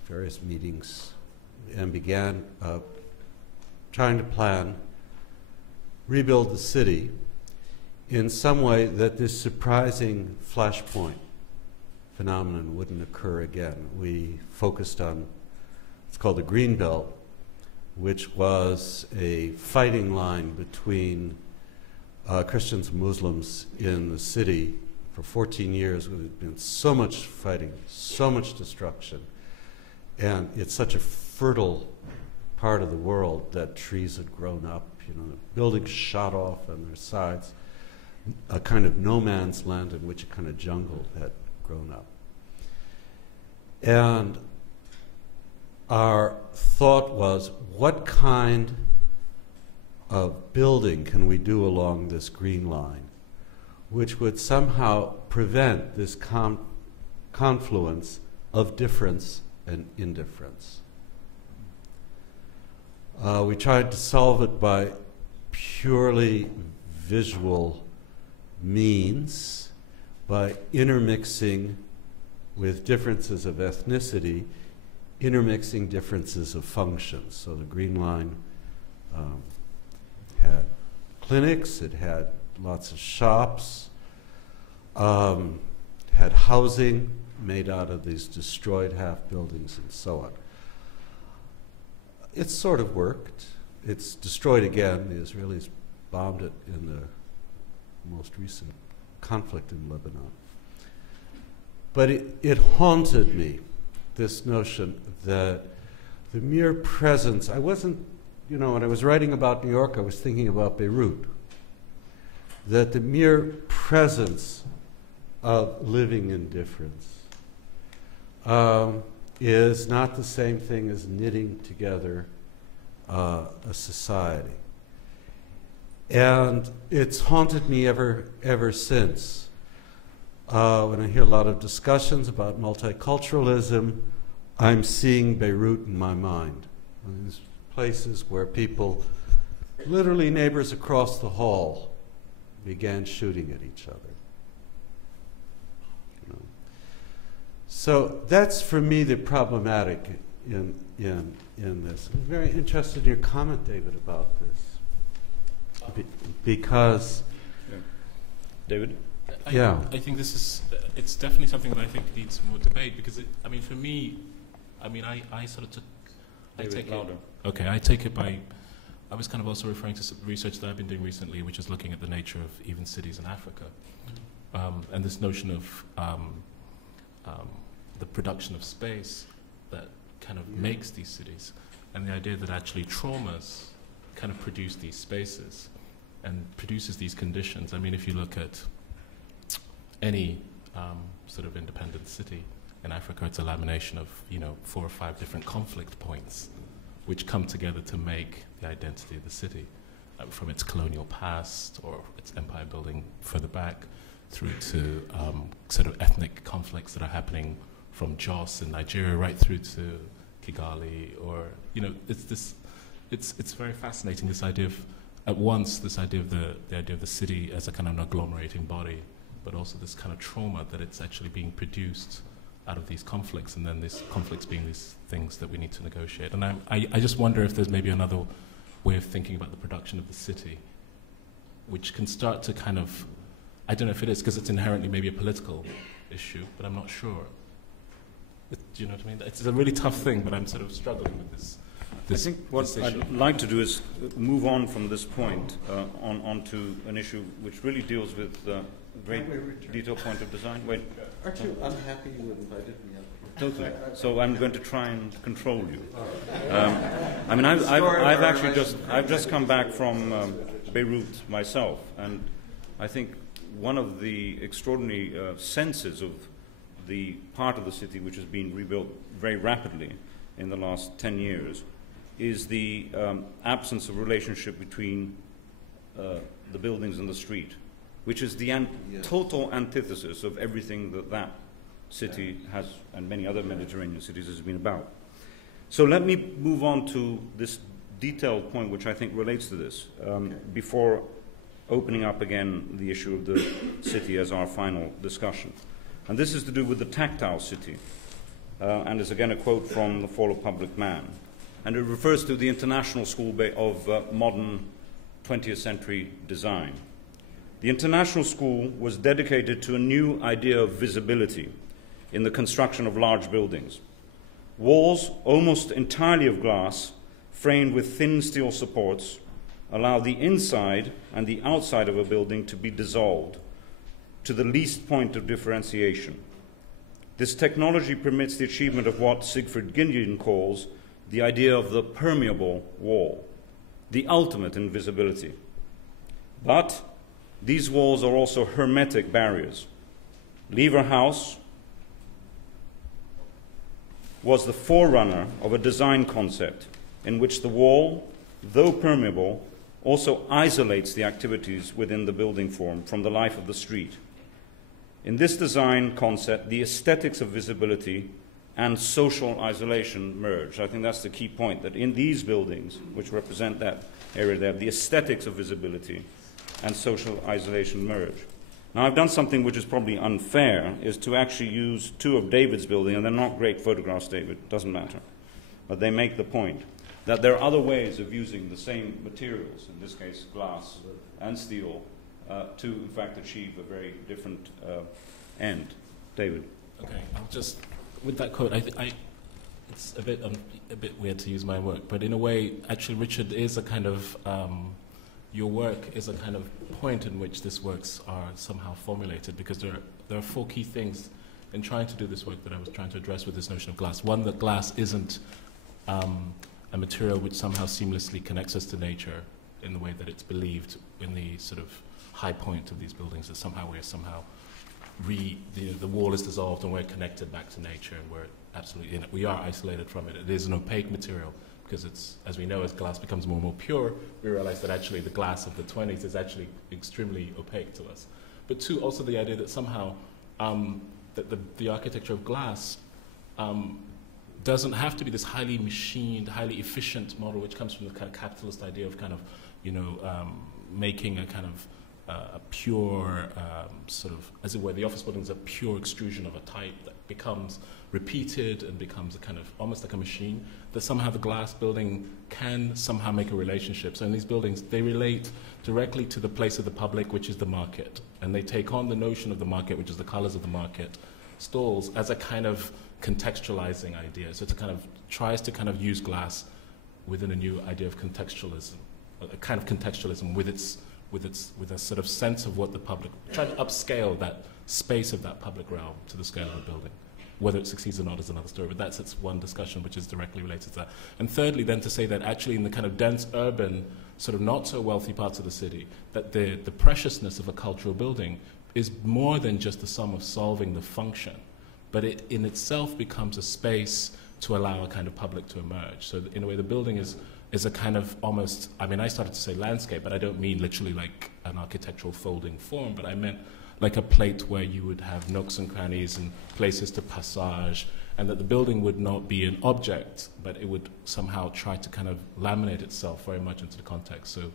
various meetings, and began trying to plan, rebuild the city in some way that this surprising flashpoint phenomenon wouldn't occur again. We focused on, it's called the Green Belt, which was a fighting line between Christians and Muslims in the city for 14 years. There had been so much fighting, so much destruction, and it's such a fertile part of the world that trees had grown up, you know, the buildings shot off on their sides, a kind of no man's land in which a kind of jungle had grown up. And our thought was, what kind of building can we do along this green line which would somehow prevent this confluence of difference and indifference? We tried to solve it by purely visual means, by intermixing with differences of ethnicity, intermixing differences of functions. So the Green Line had clinics, it had lots of shops, had housing made out of these destroyed half buildings and so on. It sort of worked. It's destroyed again. The Israelis bombed it in the most recent conflict in Lebanon. But it haunted me, this notion that the mere presence, I wasn't, you know, when I was writing about New York, I was thinking about Beirut, that the mere presence of living in difference is not the same thing as knitting together a society. And it's haunted me ever since. When I hear a lot of discussions about multiculturalism, I'm seeing Beirut in my mind. These places where people, literally neighbors across the hall, began shooting at each other. You know. So that's for me the problematic in this. I'm very interested in your comment, David, about this. Because David? I think this is, it's definitely something that I think needs more debate, because I mean, for me, I sort of took, I take it by, I was kind of also referring to some research that I've been doing recently, which is looking at the nature of even cities in Africa, and this notion of the production of space that kind of makes these cities, and the idea that actually traumas kind of produce these spaces and produces these conditions. I mean, if you look at any sort of independent city in Africa, it's a lamination of, 4 or 5 different conflict points which come together to make the identity of the city, from its colonial past or its empire building further back through to sort of ethnic conflicts that are happening from Jos in Nigeria right through to Kigali, or it's very fascinating, this idea of at once this idea of the idea of the city as a kind of an agglomerating body, but also this kind of trauma that it's actually being produced out of these conflicts, and then these conflicts being these things that we need to negotiate. And I just wonder if there's maybe another way of thinking about the production of the city, which can start to kind of, I don't know if it is because it's inherently maybe a political issue, but I'm not sure. Do you know what I mean? It's a really tough thing, but I'm sort of struggling with this. I think what I'd like to do is move on from this point onto an issue which really deals with a very detailed point of design. Wait. Aren't you unhappy you invited me up here? Totally. So I'm going to try and control you. I've just come back from Beirut myself, and I think one of the extraordinary senses of the part of the city which has been rebuilt very rapidly in the last 10 years is the absence of relationship between the buildings and the street, which is the total antithesis of everything that city has, and many other Mediterranean cities, has been about. So let me move on to this detailed point, which I think relates to this, before opening up again the issue of the city as our final discussion. And this is to do with the tactile city, and is again a quote from The Fall of Public Man. And it refers to the International School of Modern 20th Century Design. The International School was dedicated to a new idea of visibility in the construction of large buildings. Walls, almost entirely of glass, framed with thin steel supports, allow the inside and the outside of a building to be dissolved to the least point of differentiation. This technology permits the achievement of what Siegfried Giedion calls the idea of the permeable wall, the ultimate invisibility. But these walls are also hermetic barriers. Lever House was the forerunner of a design concept in which the wall, though permeable, also isolates the activities within the building form from the life of the street. In this design concept, the aesthetics of visibility and social isolation merge. I think that's the key point, that in these buildings, which represent that area there, the aesthetics of visibility and social isolation merge. Now, I've done something which is probably unfair, is to actually use two of David's buildings, and they're not great photographs, David, doesn't matter. But they make the point that there are other ways of using the same materials, in this case glass and steel, to in fact achieve a very different end. David. Okay, I'll just, with that quote, it's a bit weird to use my work, but in a way, actually, Richard is a kind of, your work is a kind of point in which these works are somehow formulated, because there are four key things in trying to do this work that I was trying to address with this notion of glass. One, that glass isn't a material which somehow seamlessly connects us to nature in the way that it's believed in the sort of high point of these buildings, that somehow the wall is dissolved and we're connected back to nature, and we're absolutely in it. We are isolated from it. It is an opaque material, because it's, as we know, as glass becomes more and more pure, we realize that actually the glass of the 20s is actually extremely opaque to us. But two, also the idea that somehow that the architecture of glass doesn't have to be this highly machined, highly efficient model, which comes from the kind of capitalist idea of kind of, making a kind of a pure sort of, as it were, the office building is a pure extrusion of a type that becomes repeated and becomes a kind of almost like a machine, that somehow the glass building can somehow make a relationship. So in these buildings, they relate directly to the place of the public, which is the market. And they take on the notion of the market, which is the colors of the market stalls, as a kind of contextualizing idea. So it kind of tries to kind of use glass within a new idea of contextualism, a kind of contextualism with a sort of sense of what the public, trying to upscale that space of that public realm to the scale of the building. Whether it succeeds or not is another story, but that's one discussion which is directly related to that. And thirdly, then, to say that actually in the kind of dense urban, sort of not so wealthy parts of the city, that the preciousness of a cultural building is more than just the sum of solving the function, but it in itself becomes a space to allow a kind of public to emerge. So in a way, the building is a kind of almost, I mean, I started to say landscape, but I don't mean literally like an architectural folding form, but I meant like a plate where you would have nooks and crannies and places to passage, and that the building would not be an object, but it would somehow try to kind of laminate itself very much into the context. So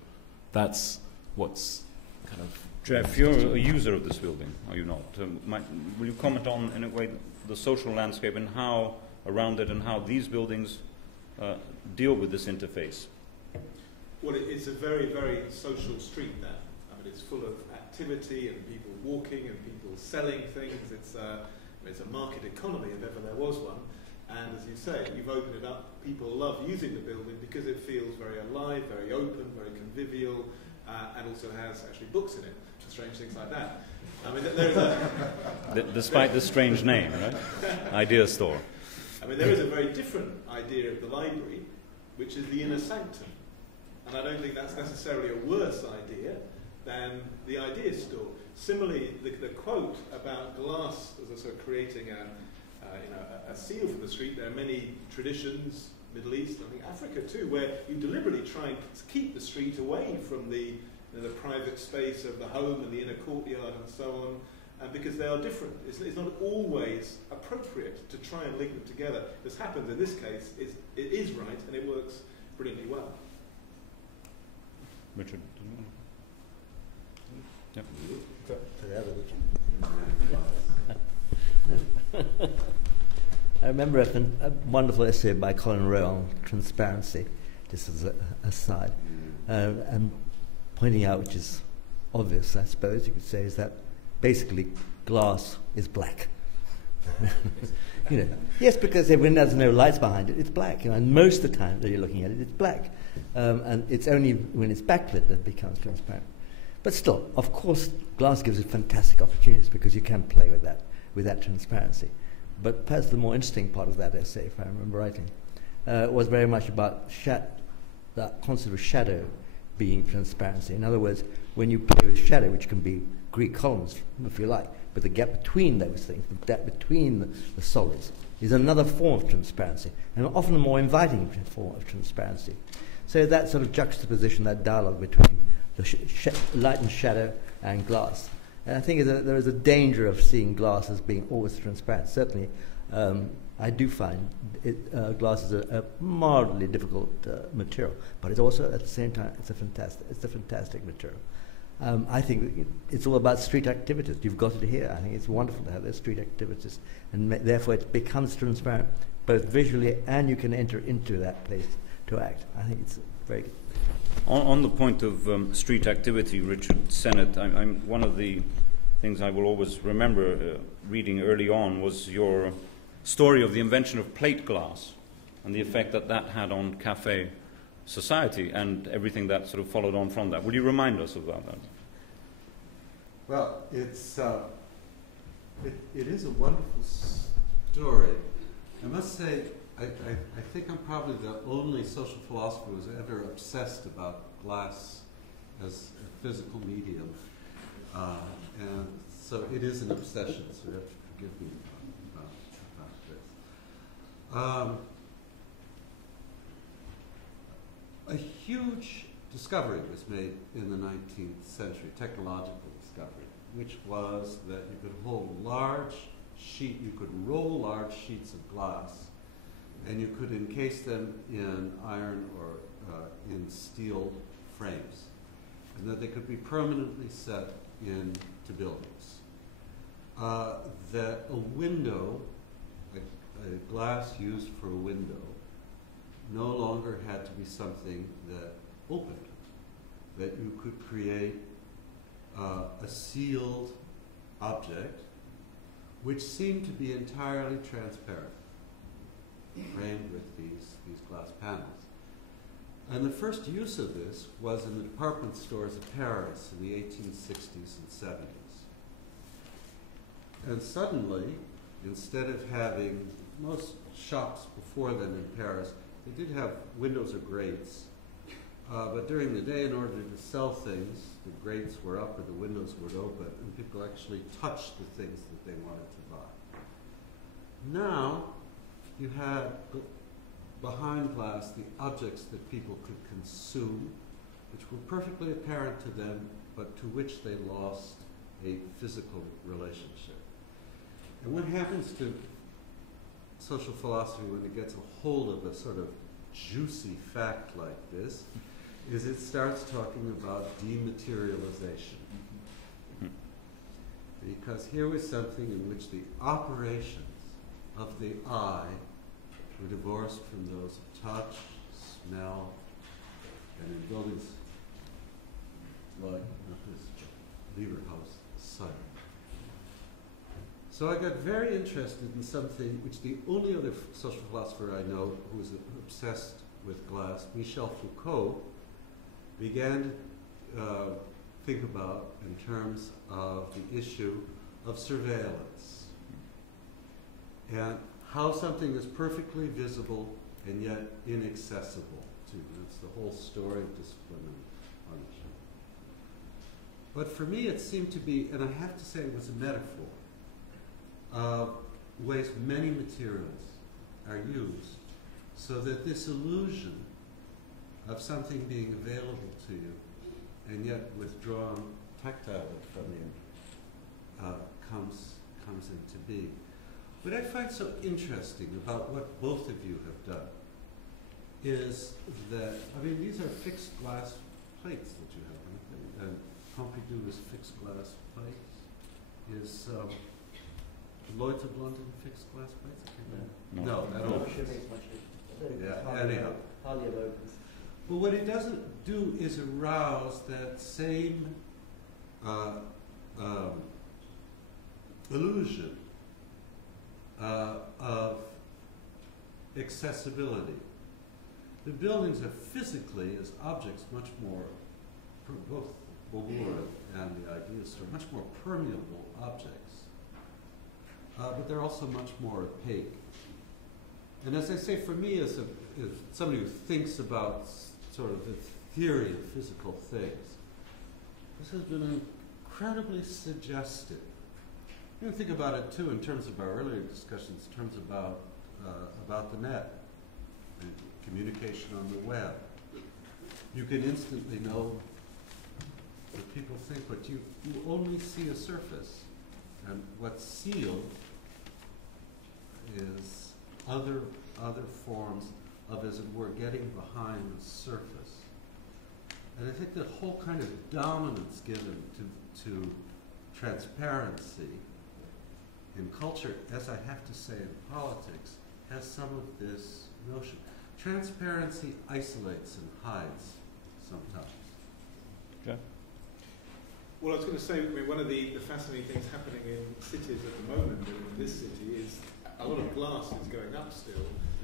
that's what's kind of... Jeff, you're a user of this building, are you not? Will you comment on, in a way, the social landscape and how, around it, and how these buildings deal with this interface? Well, it's a very, very social street there. I mean, it's full of activity and people walking and people selling things. It's a market economy, if ever there was one. And as you say, you've opened it up. People love using the building because it feels very alive, very open, very convivial, and also has actually books in it, strange things like that. I mean, there is a... Despite the strange name, right? Idea store. I mean, there is a very different idea of the library, which is the inner sanctum. And I don't think that's necessarily a worse idea than the idea store. Similarly, the quote about glass as a sort of creating a seal for the street, there are many traditions, Middle East, I think Africa too, where you deliberately try and keep the street away from the private space of the home and the inner courtyard and so on, because they are different. It's not always appropriate to try and link them together. This happens in this case, it is right, and it works brilliantly well. Richard, do you Yep. I remember a wonderful essay by Colin Rowe on transparency, just as an aside, and pointing out, which is obvious, I suppose you could say, is that basically glass is black. You know, yes, because when there's no lights behind it, it's black. You know, and most of the time that you're looking at it, it's black, and it's only when it's backlit that it becomes transparent. But still, of course, glass gives you fantastic opportunities because you can play with that transparency. But perhaps the more interesting part of that essay, if I remember rightly, was very much about that concept of shadow being transparency. In other words, when you play with shadow, which can be Greek columns, if you like, but the gap between those things, the gap between the solids, is another form of transparency, and often a more inviting form of transparency. So that sort of juxtaposition, that dialogue between the light and shadow and glass. And I think there is a danger of seeing glass as being always transparent. Certainly, I do find glass is a mildly difficult material, but it's also at the same time it's a fantastic material. I think it's all about street activities. You've got it here. I think it's wonderful to have those street activities, and therefore it becomes transparent both visually and you can enter into that place to act. I think it's very good. On the point of street activity, Richard Sennett, one of the things I will always remember reading early on was your story of the invention of plate glass and the effect that that had on cafe society and everything that sort of followed on from that. Would you remind us about that? Well, it is a wonderful story. I must say, I think I'm probably the only social philosopher who's ever obsessed about glass as a physical medium. And so it is an obsession, so you have to forgive me about this. A huge discovery was made in the 19th century, technological discovery, which was that you could hold you could roll large sheets of glass, and you could encase them in iron or in steel frames, and that they could be permanently set into buildings. That a window, a glass used for a window, no longer had to be something that opened, that you could create a sealed object which seemed to be entirely transparent, framed with these glass panels. And the first use of this was in the department stores of Paris in the 1860s and 70s. And suddenly, instead of having most shops before then in Paris, they did have windows or grates, but during the day, in order to sell things, the grates were up or the windows were open, and people actually touched the things that they wanted to buy. Now, you had behind glass the objects that people could consume, which were perfectly apparent to them, but to which they lost a physical relationship. And what happens to social philosophy when it gets a hold of a sort of juicy fact like this is it starts talking about dematerialization. Because here was something in which the operations of the eye were divorced from those of touch, smell, and in buildings like this Lieberhaus site. So I got very interested in something which the only other social philosopher I know who was obsessed with glass, Michel Foucault, began to think about in terms of the issue of surveillance and how something is perfectly visible and yet inaccessible to. That's the whole story of discipline and punishment. But for me it seemed to be, and I have to say it was a metaphor, of ways many materials are used so that this illusion of something being available to you and yet withdrawn tactilely from you comes into being. What I find so interesting about what both of you have done is that, I mean, these are fixed glass plates that you have, and Pompidou is fixed glass plates. Is Lloyd's of London fixed glass plates? No, that opens. Yeah, anyhow. Hardly ever opens. But what it doesn't do is arouse that same illusion accessibility. The buildings are physically, as objects, much more, both Bobura and the Idea Store, much more permeable objects. But they're also much more opaque. And as I say, for me, as somebody who thinks about sort of the theory of physical things, this has been incredibly suggestive. You can think about it too in terms of our earlier discussions, in terms about the net and communication on the web. You can instantly know what people think, but you only see a surface. And what's sealed is other forms of, as it were, getting behind the surface. And I think the whole kind of dominance given to transparency in culture, as I have to say in politics, has some of this notion. Transparency isolates and hides sometimes. Okay. Well, I was going to say, I mean, one of the fascinating things happening in cities at the moment, in this city, is a lot of glass is going up still.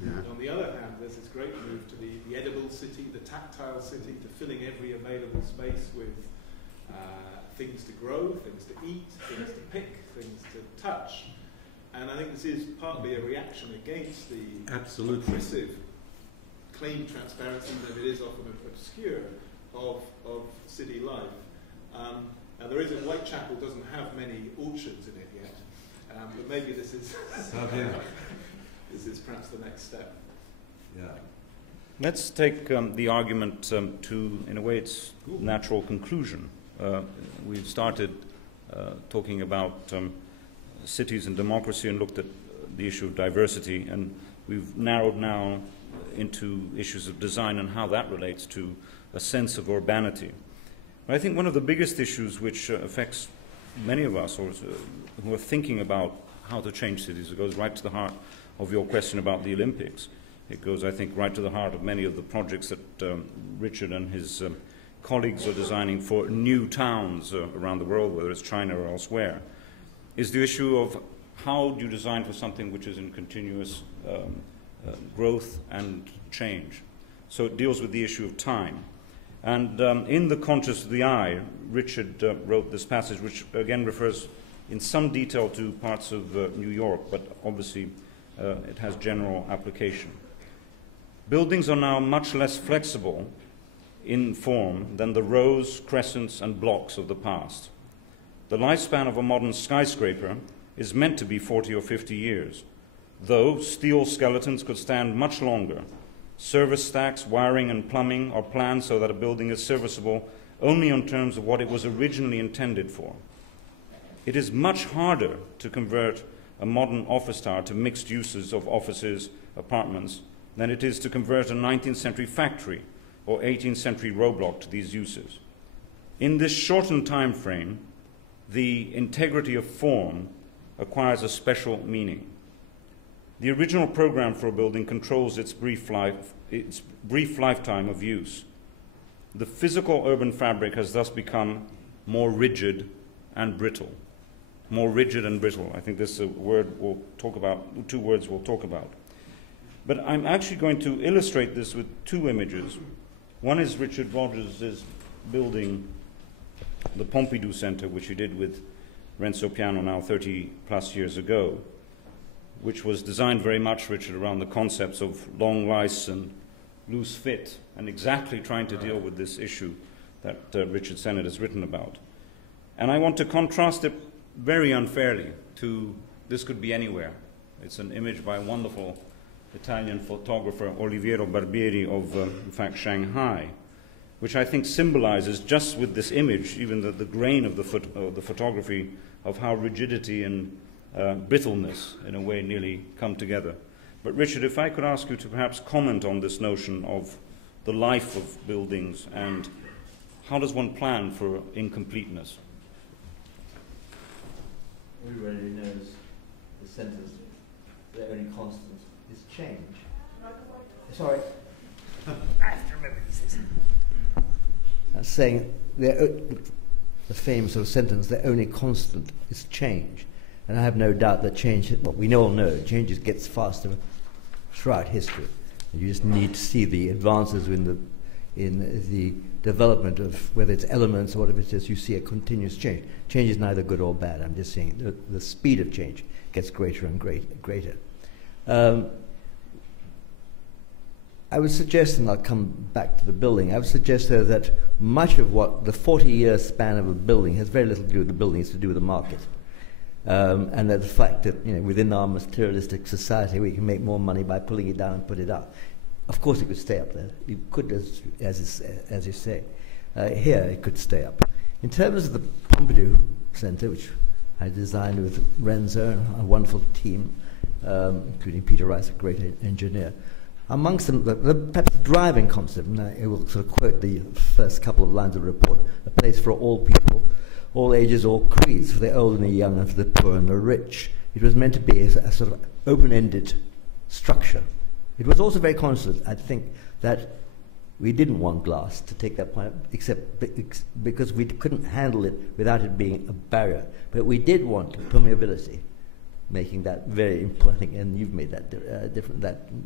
Yeah. And on the other hand, there's this great move to the edible city, the tactile city, to filling every available space with things to grow, things to eat, things to pick, things to touch. And I think this is partly a reaction against the oppressive claimed transparency that it is often obscure of city life. Now there is a Whitechapel doesn't have many orchards in it yet, but maybe this is this is perhaps the next step. Yeah. Let's take the argument to, in a way, its natural conclusion. We've started talking about cities and democracy and looked at the issue of diversity, and we've narrowed now into issues of design and how that relates to a sense of urbanity. But I think one of the biggest issues which affects many of us who are thinking about how to change cities, it goes right to the heart of your question about the Olympics. It goes, I think, right to the heart of many of the projects that Richard and his colleagues are designing for new towns around the world, whether it's China or elsewhere, is the issue of how do you design for something which is in continuous growth and change. So it deals with the issue of time. And in The Conscious of the Eye, Richard wrote this passage, which again refers in some detail to parts of New York, but obviously it has general application. Buildings are now much less flexible in form than the rows, crescents, and blocks of the past. The lifespan of a modern skyscraper is meant to be 40 or 50 years, though steel skeletons could stand much longer. Service stacks, wiring, and plumbing are planned so that a building is serviceable only in terms of what it was originally intended for. It is much harder to convert a modern office tower to mixed uses of offices, apartments, than it is to convert a 19th century factory or 18th century roadblock to these uses. In this shortened time frame, the integrity of form acquires a special meaning. The original program for a building controls its brief lifetime of use. The physical urban fabric has thus become more rigid and brittle. More rigid and brittle. I think this is a word we'll talk about, two words we'll talk about. But I'm actually going to illustrate this with two images. One is Richard Rogers' building, the Pompidou Center, which he did with Renzo Piano now 30 plus years ago, which was designed very much, Richard, around the concepts of long lice and loose fit, and exactly trying to deal with this issue that Richard Sennett has written about. And I want to contrast it very unfairly to this could be anywhere. It's an image by a wonderful Italian photographer, Oliviero Barbieri, of, in fact, Shanghai, which I think symbolizes, just with this image, even the grain of the photography, of how rigidity and brittleness, in a way, nearly come together. But Richard, if I could ask you to perhaps comment on this notion of the life of buildings and how does one plan for incompleteness? Everybody knows the sentence, the only constant is change. Sorry. I have to remember these things. I'm saying the famous sort of sentence, the only constant is change. And I have no doubt that change, well, we all know, change gets faster throughout history. And you just need to see the advances in the development of whether it's elements or whatever it is. You see a continuous change. Change is neither good or bad. I'm just saying the speed of change gets greater and greater. I would suggest, and I'll come back to the building, I would suggest that much of what the 40-year span of a building has very little to do with the building, it's to do with the market. And that the fact that within our materialistic society we can make more money by pulling it down and put it up. Of course it could stay up there. It could, as you say. Here it could stay up. In terms of the Pompidou Center, which I designed with Renzo and a wonderful team, including Peter Rice, a great engineer, amongst them, perhaps the driving concept, and I will sort of quote the first couple of lines of the report, a place for all people, all ages, all creeds, for the old and the young, and for the poor and the rich. It was meant to be a sort of open-ended structure. It was also very conscious, I think, that we didn't want glass, to take that point, except because we couldn't handle it without it being a barrier. But we did want permeability, making that very important, and you've made that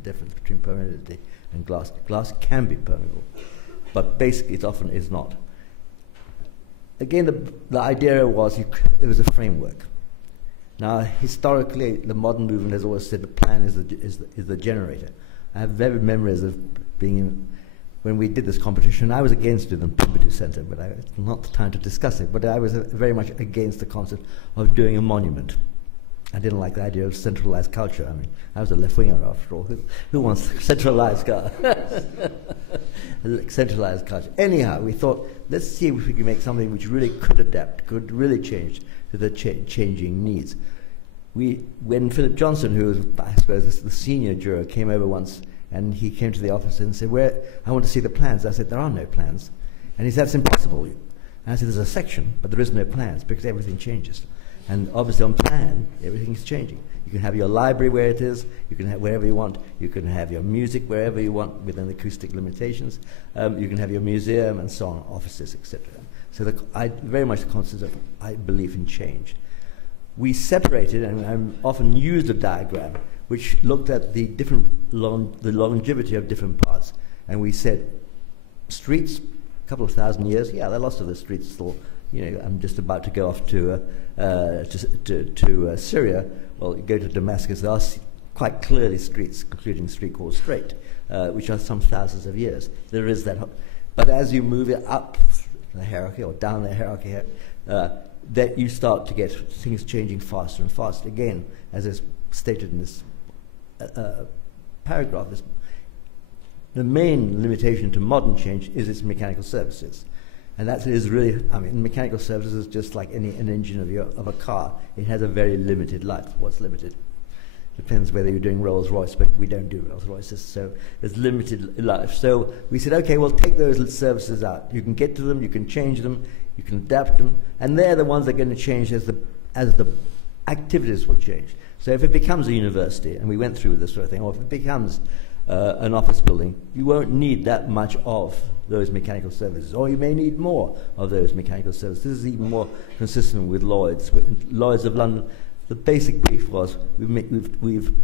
difference between permeability and glass. Glass can be permeable, but basically it often is not. Again, the idea was it was a framework. Now, historically, the modern movement has always said the plan is the generator. I have vivid memories of being when we did this competition. I was against it in the Pompidou Center, but it's not the time to discuss it. But I was very much against the concept of doing a monument. I didn't like the idea of centralized culture. I mean, I was a left-winger after all. Who wants centralized centralized culture? Anyhow, we thought, let's see if we can make something which really could adapt, could really change to the changing needs. When Philip Johnson, who was, I suppose, the senior juror, came over once, and he came to the office and said, I want to see the plans. I said, there are no plans. And he said, it's impossible. And I said, there's a section, but there is no plans, because everything changes. And obviously on plan, everything's changing. You can have your library where it is, you can have wherever you want, you can have your music wherever you want within acoustic limitations, you can have your museum and so on, offices, etc. So I very much the concept of I believe in change. We separated, and I often used a diagram which looked at the the longevity of different parts. And we said, streets, a couple of thousand years, yeah, there are lots of the streets still. I'm just about to go off to Syria. Well, you go to Damascus, there are quite clearly streets, including a street called Straight, which are some thousands of years. There is that. But as you move it up the hierarchy or down the hierarchy, that you start to get things changing faster and faster. Again, as is stated in this paragraph, the main limitation to modern change is its mechanical services. And that is really, mechanical services is just like an engine of a car. It has a very limited life. What's limited? Depends whether you're doing Rolls-Royce, but we don't do Rolls-Royces, so there's limited life. So we said, okay, we'll take those services out. You can get to them, you can change them, you can adapt them, and they're the ones that are going to change as the activities will change. So if it becomes a university, and we went through this sort of thing, or if it becomes an office building, you won't need that much of those mechanical services, or you may need more of those mechanical services. This is even more consistent with Lloyd's. Lloyd's of London, the basic brief was we've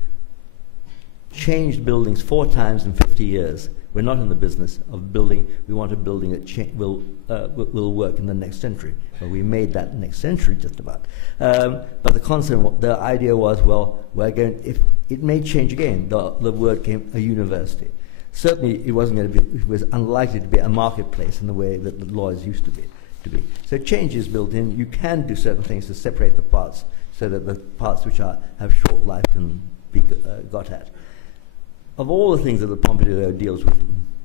changed buildings 4 times in 50 years. We're not in the business of building. We want a building that will work in the next century. Well, we made that next century just about. But the concept, the idea was, well, if it may change again. The word came a university. Certainly, it wasn't going to be. It was unlikely to be a marketplace in the way that the Lloyd's used to be. So change is built in. You can do certain things to separate the parts, so that the parts which have short life can be got at. Of all the things that the Pompidou deals with,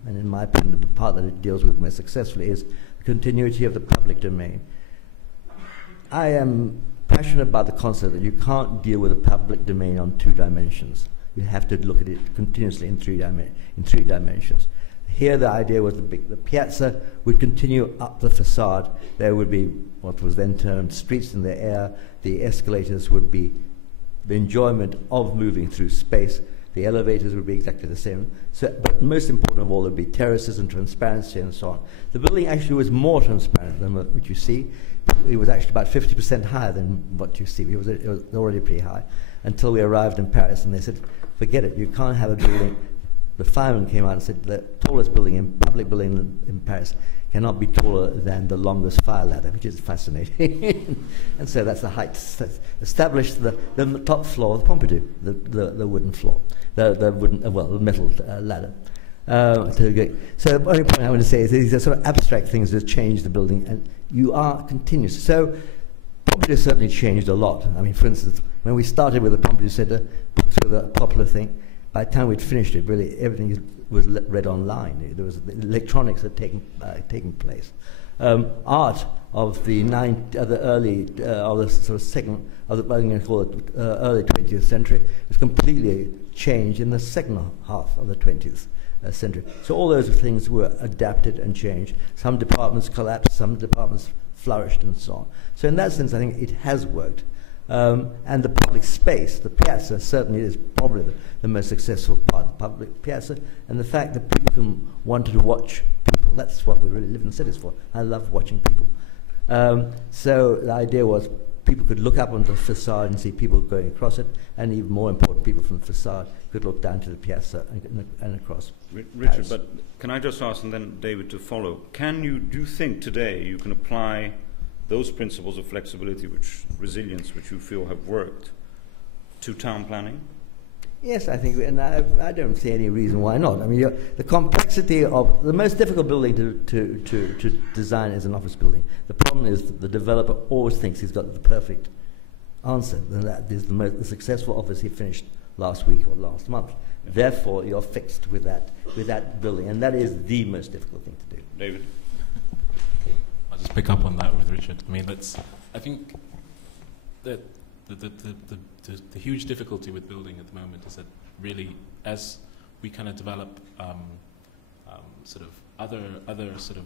and in my opinion, the part that it deals with most successfully is the continuity of the public domain. I am passionate about the concept that you can't deal with the public domain on 2 dimensions. You have to look at it continuously in 3 dimensions. Here the idea was the piazza would continue up the facade. There would be what was then termed streets in the air. The escalators would be the enjoyment of moving through space. The elevators would be exactly the same. But most important of all, there would be terraces and transparency and so on. The building actually was more transparent than what you see. It was actually about 50% higher than what you see. It was already pretty high. until we arrived in Paris, and they said, forget it, you can't have a building. The fireman came out and said the tallest public building in Paris cannot be taller than the longest fire ladder, which is fascinating. And so that's the height. Established the top floor of Pompidou, the wooden floor, the metal ladder. So the only point I want to say is these are sort of abstract things that change the building, and you are continuous. So Pompidou certainly changed a lot. I mean, for instance, when we started with the Pompidou Center, books were the popular thing. By the time we'd finished it, really everything was read online. There was electronics had taken place. Art of the early, or the sort of second, I'm going to call it early 20th century, was completely changed in the second half of the 20th century. So all those things were adapted and changed. Some departments collapsed, some departments flourished, and so on. So in that sense, I think it has worked. And the public space, the piazza, certainly is probably the most successful part of the public piazza. And the fact that people wanted to watch people, that's what we really live in cities for. I love watching people. So the idea was people could look up onto the facade and see people going across it, and even more important, people from the facade could look down to the piazza and across. Richard, Paris. but can I just ask, and then David to follow, do you think today you can apply those principles of flexibility, resilience, which you feel have worked, to town planning? Yes, I think, and I don't see any reason why not. I mean, the complexity of the most difficult building to design is an office building. The problem is that the developer always thinks he's got the perfect answer, and that is the successful office he finished last week or last month. Yeah. Therefore, you're fixed with that building, and that is the most difficult thing to do. David? I'll just pick up on that with Richard. I mean, I think that the huge difficulty with building at the moment is that really, as we kind of develop sort of other sort of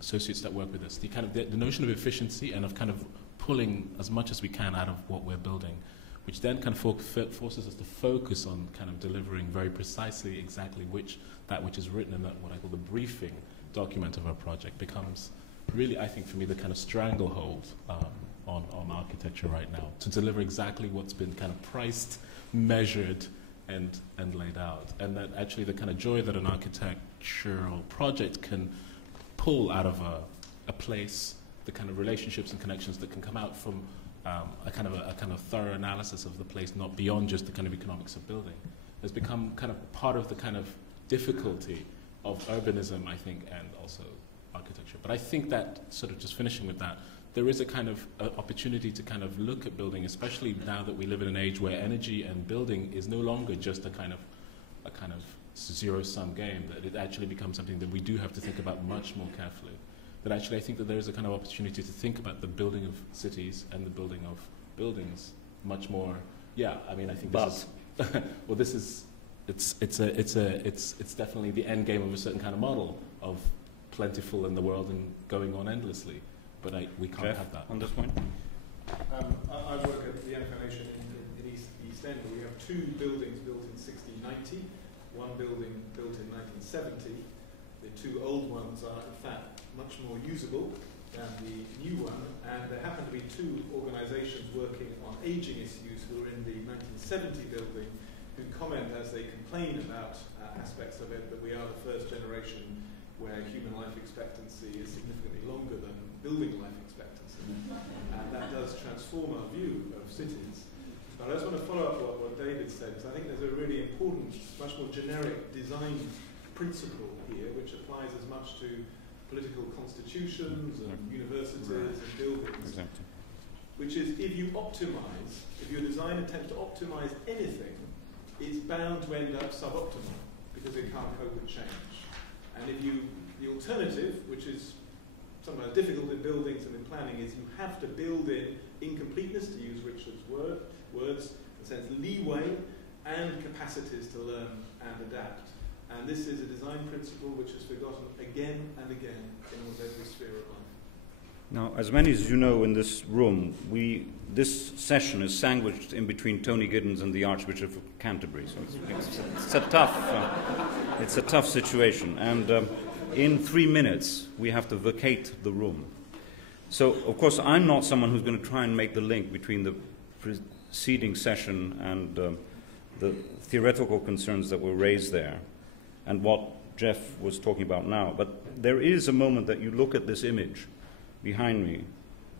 associates that work with us, the notion of efficiency and of kind of pulling as much as we can out of what we're building, which then kind of forces us to focus on kind of delivering very precisely exactly which is written in that what I call the briefing document of our project becomes really, I think, for me, the kind of stranglehold on architecture right now, to deliver exactly what's been kind of priced, measured, and laid out. And that actually the kind of joy that an architectural project can pull out of a place, the kind of relationships and connections that can come out from a kind of thorough analysis of the place, not beyond just the kind of economics of building, has become kind of part of the kind of difficulty of urbanism, I think, and also architecture. But I think that, sort of just finishing with that, there is a kind of opportunity to kind of look at building, especially now that we live in an age where energy and building is no longer just a kind of zero-sum game, that it actually becomes something that we do have to think about much more carefully. That actually I think that there is a kind of opportunity to think about the building of cities and the building of buildings much more. Yeah, I mean, I think this is well, this is it's definitely the end game of a certain kind of model of plentiful in the world and going on endlessly. But we can't Jeff, have that. on this point? I work at the Foundation in East End. We have two buildings built in 1690, one building built in 1970. The two old ones are, in fact, much more usable than the new one, and there happen to be two organisations working on ageing issues who are in the 1970 building, who comment as they complain about aspects of it that we are the first generation where human life expectancy is significantly longer than building life expectancy. And that does transform our view of cities. But I just want to follow up what David said, because I think there's a really important, much more generic design principle here, which applies as much to political constitutions and universities and buildings, Exactly. which is if your design attempts to optimize anything, it's bound to end up suboptimal, because it can't cope with change. And the alternative, which is sometimes difficult in buildings and in planning, is you have to build in incompleteness, to use Richard's words, in the sense leeway and capacities to learn and adapt. And this is a design principle which is forgotten again and again in almost every sphere of life. Now, as many as you know in this room, this session is sandwiched in between Tony Giddens and the Archbishop of Canterbury. So it's a tough situation. And in 3 minutes, we have to vacate the room. So, of course, I'm not someone who's going to try and make the link between the seeding session and the theoretical concerns that were raised there and what Jeff was talking about now. But there is a moment that you look at this image behind me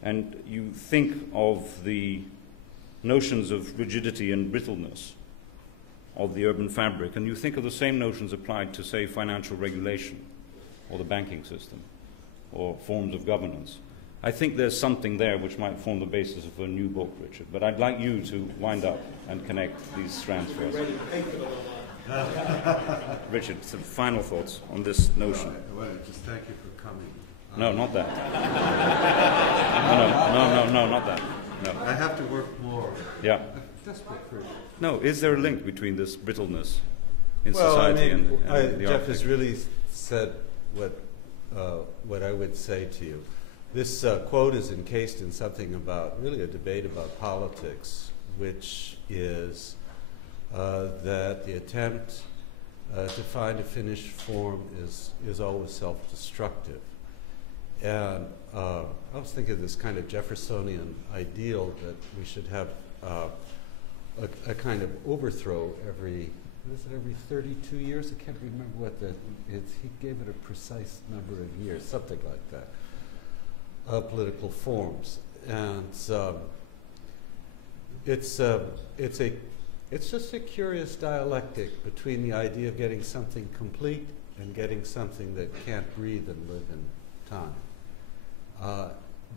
and you think of the notions of rigidity and brittleness of the urban fabric, and you think of the same notions applied to, say, financial regulation or the banking system or forms of governance. I think there's something there which might form the basis of a new book, Richard. But I'd like you to wind up and connect these strands for us. Richard, some final thoughts on this notion. I want to just thank you for coming. No, not that. No, not that. No. I have to work more. Yeah. I'm desperate for it. No, is there a link between this brittleness in Well, society I mean, and the Jeff architect? has really said what I would say to you. This quote is encased in something about, really a debate about politics, which is that the attempt to find a finished form is always self-destructive. And I was thinking of this kind of Jeffersonian ideal that we should have a kind of overthrow every 32 years? I can't remember what he gave it a precise number of years, something like that, of political forms. And it's just a curious dialectic between the idea of getting something complete and getting something that can't breathe and live in time.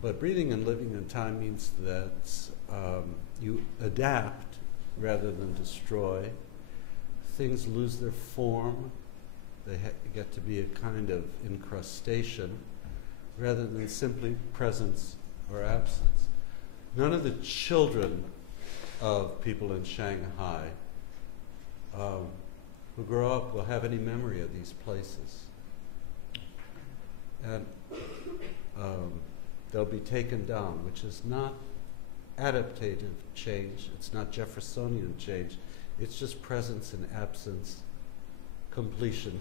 But breathing and living in time means that you adapt rather than destroy. Things lose their form. They get to be a kind of incrustation rather than simply presence or absence. None of the children of people in Shanghai who grow up will have any memory of these places. And they'll be taken down, which is not adaptative change. It's not Jeffersonian change. It's just presence and absence, completion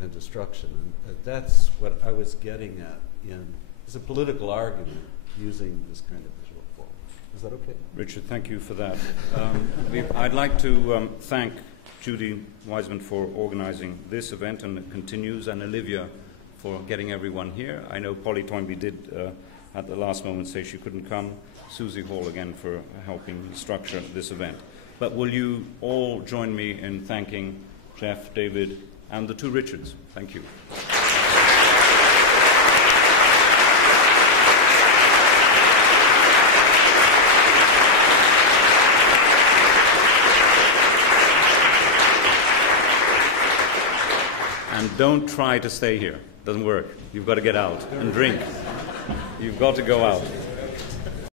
and destruction. And that's what I was getting at it's a political argument using this kind of visual form. Is that okay? Richard, thank you for that. I'd like to thank Judy Wiseman for organizing this event, and it continues, and Olivia for getting everyone here. I know Polly Toynbee did at the last moment say she couldn't come. Susie Hall again for helping structure this event. But will you all join me in thanking Jeff, David, and the two Richards? Thank you. And don't try to stay here. Doesn't work. You've got to get out and drink. You've got to go out.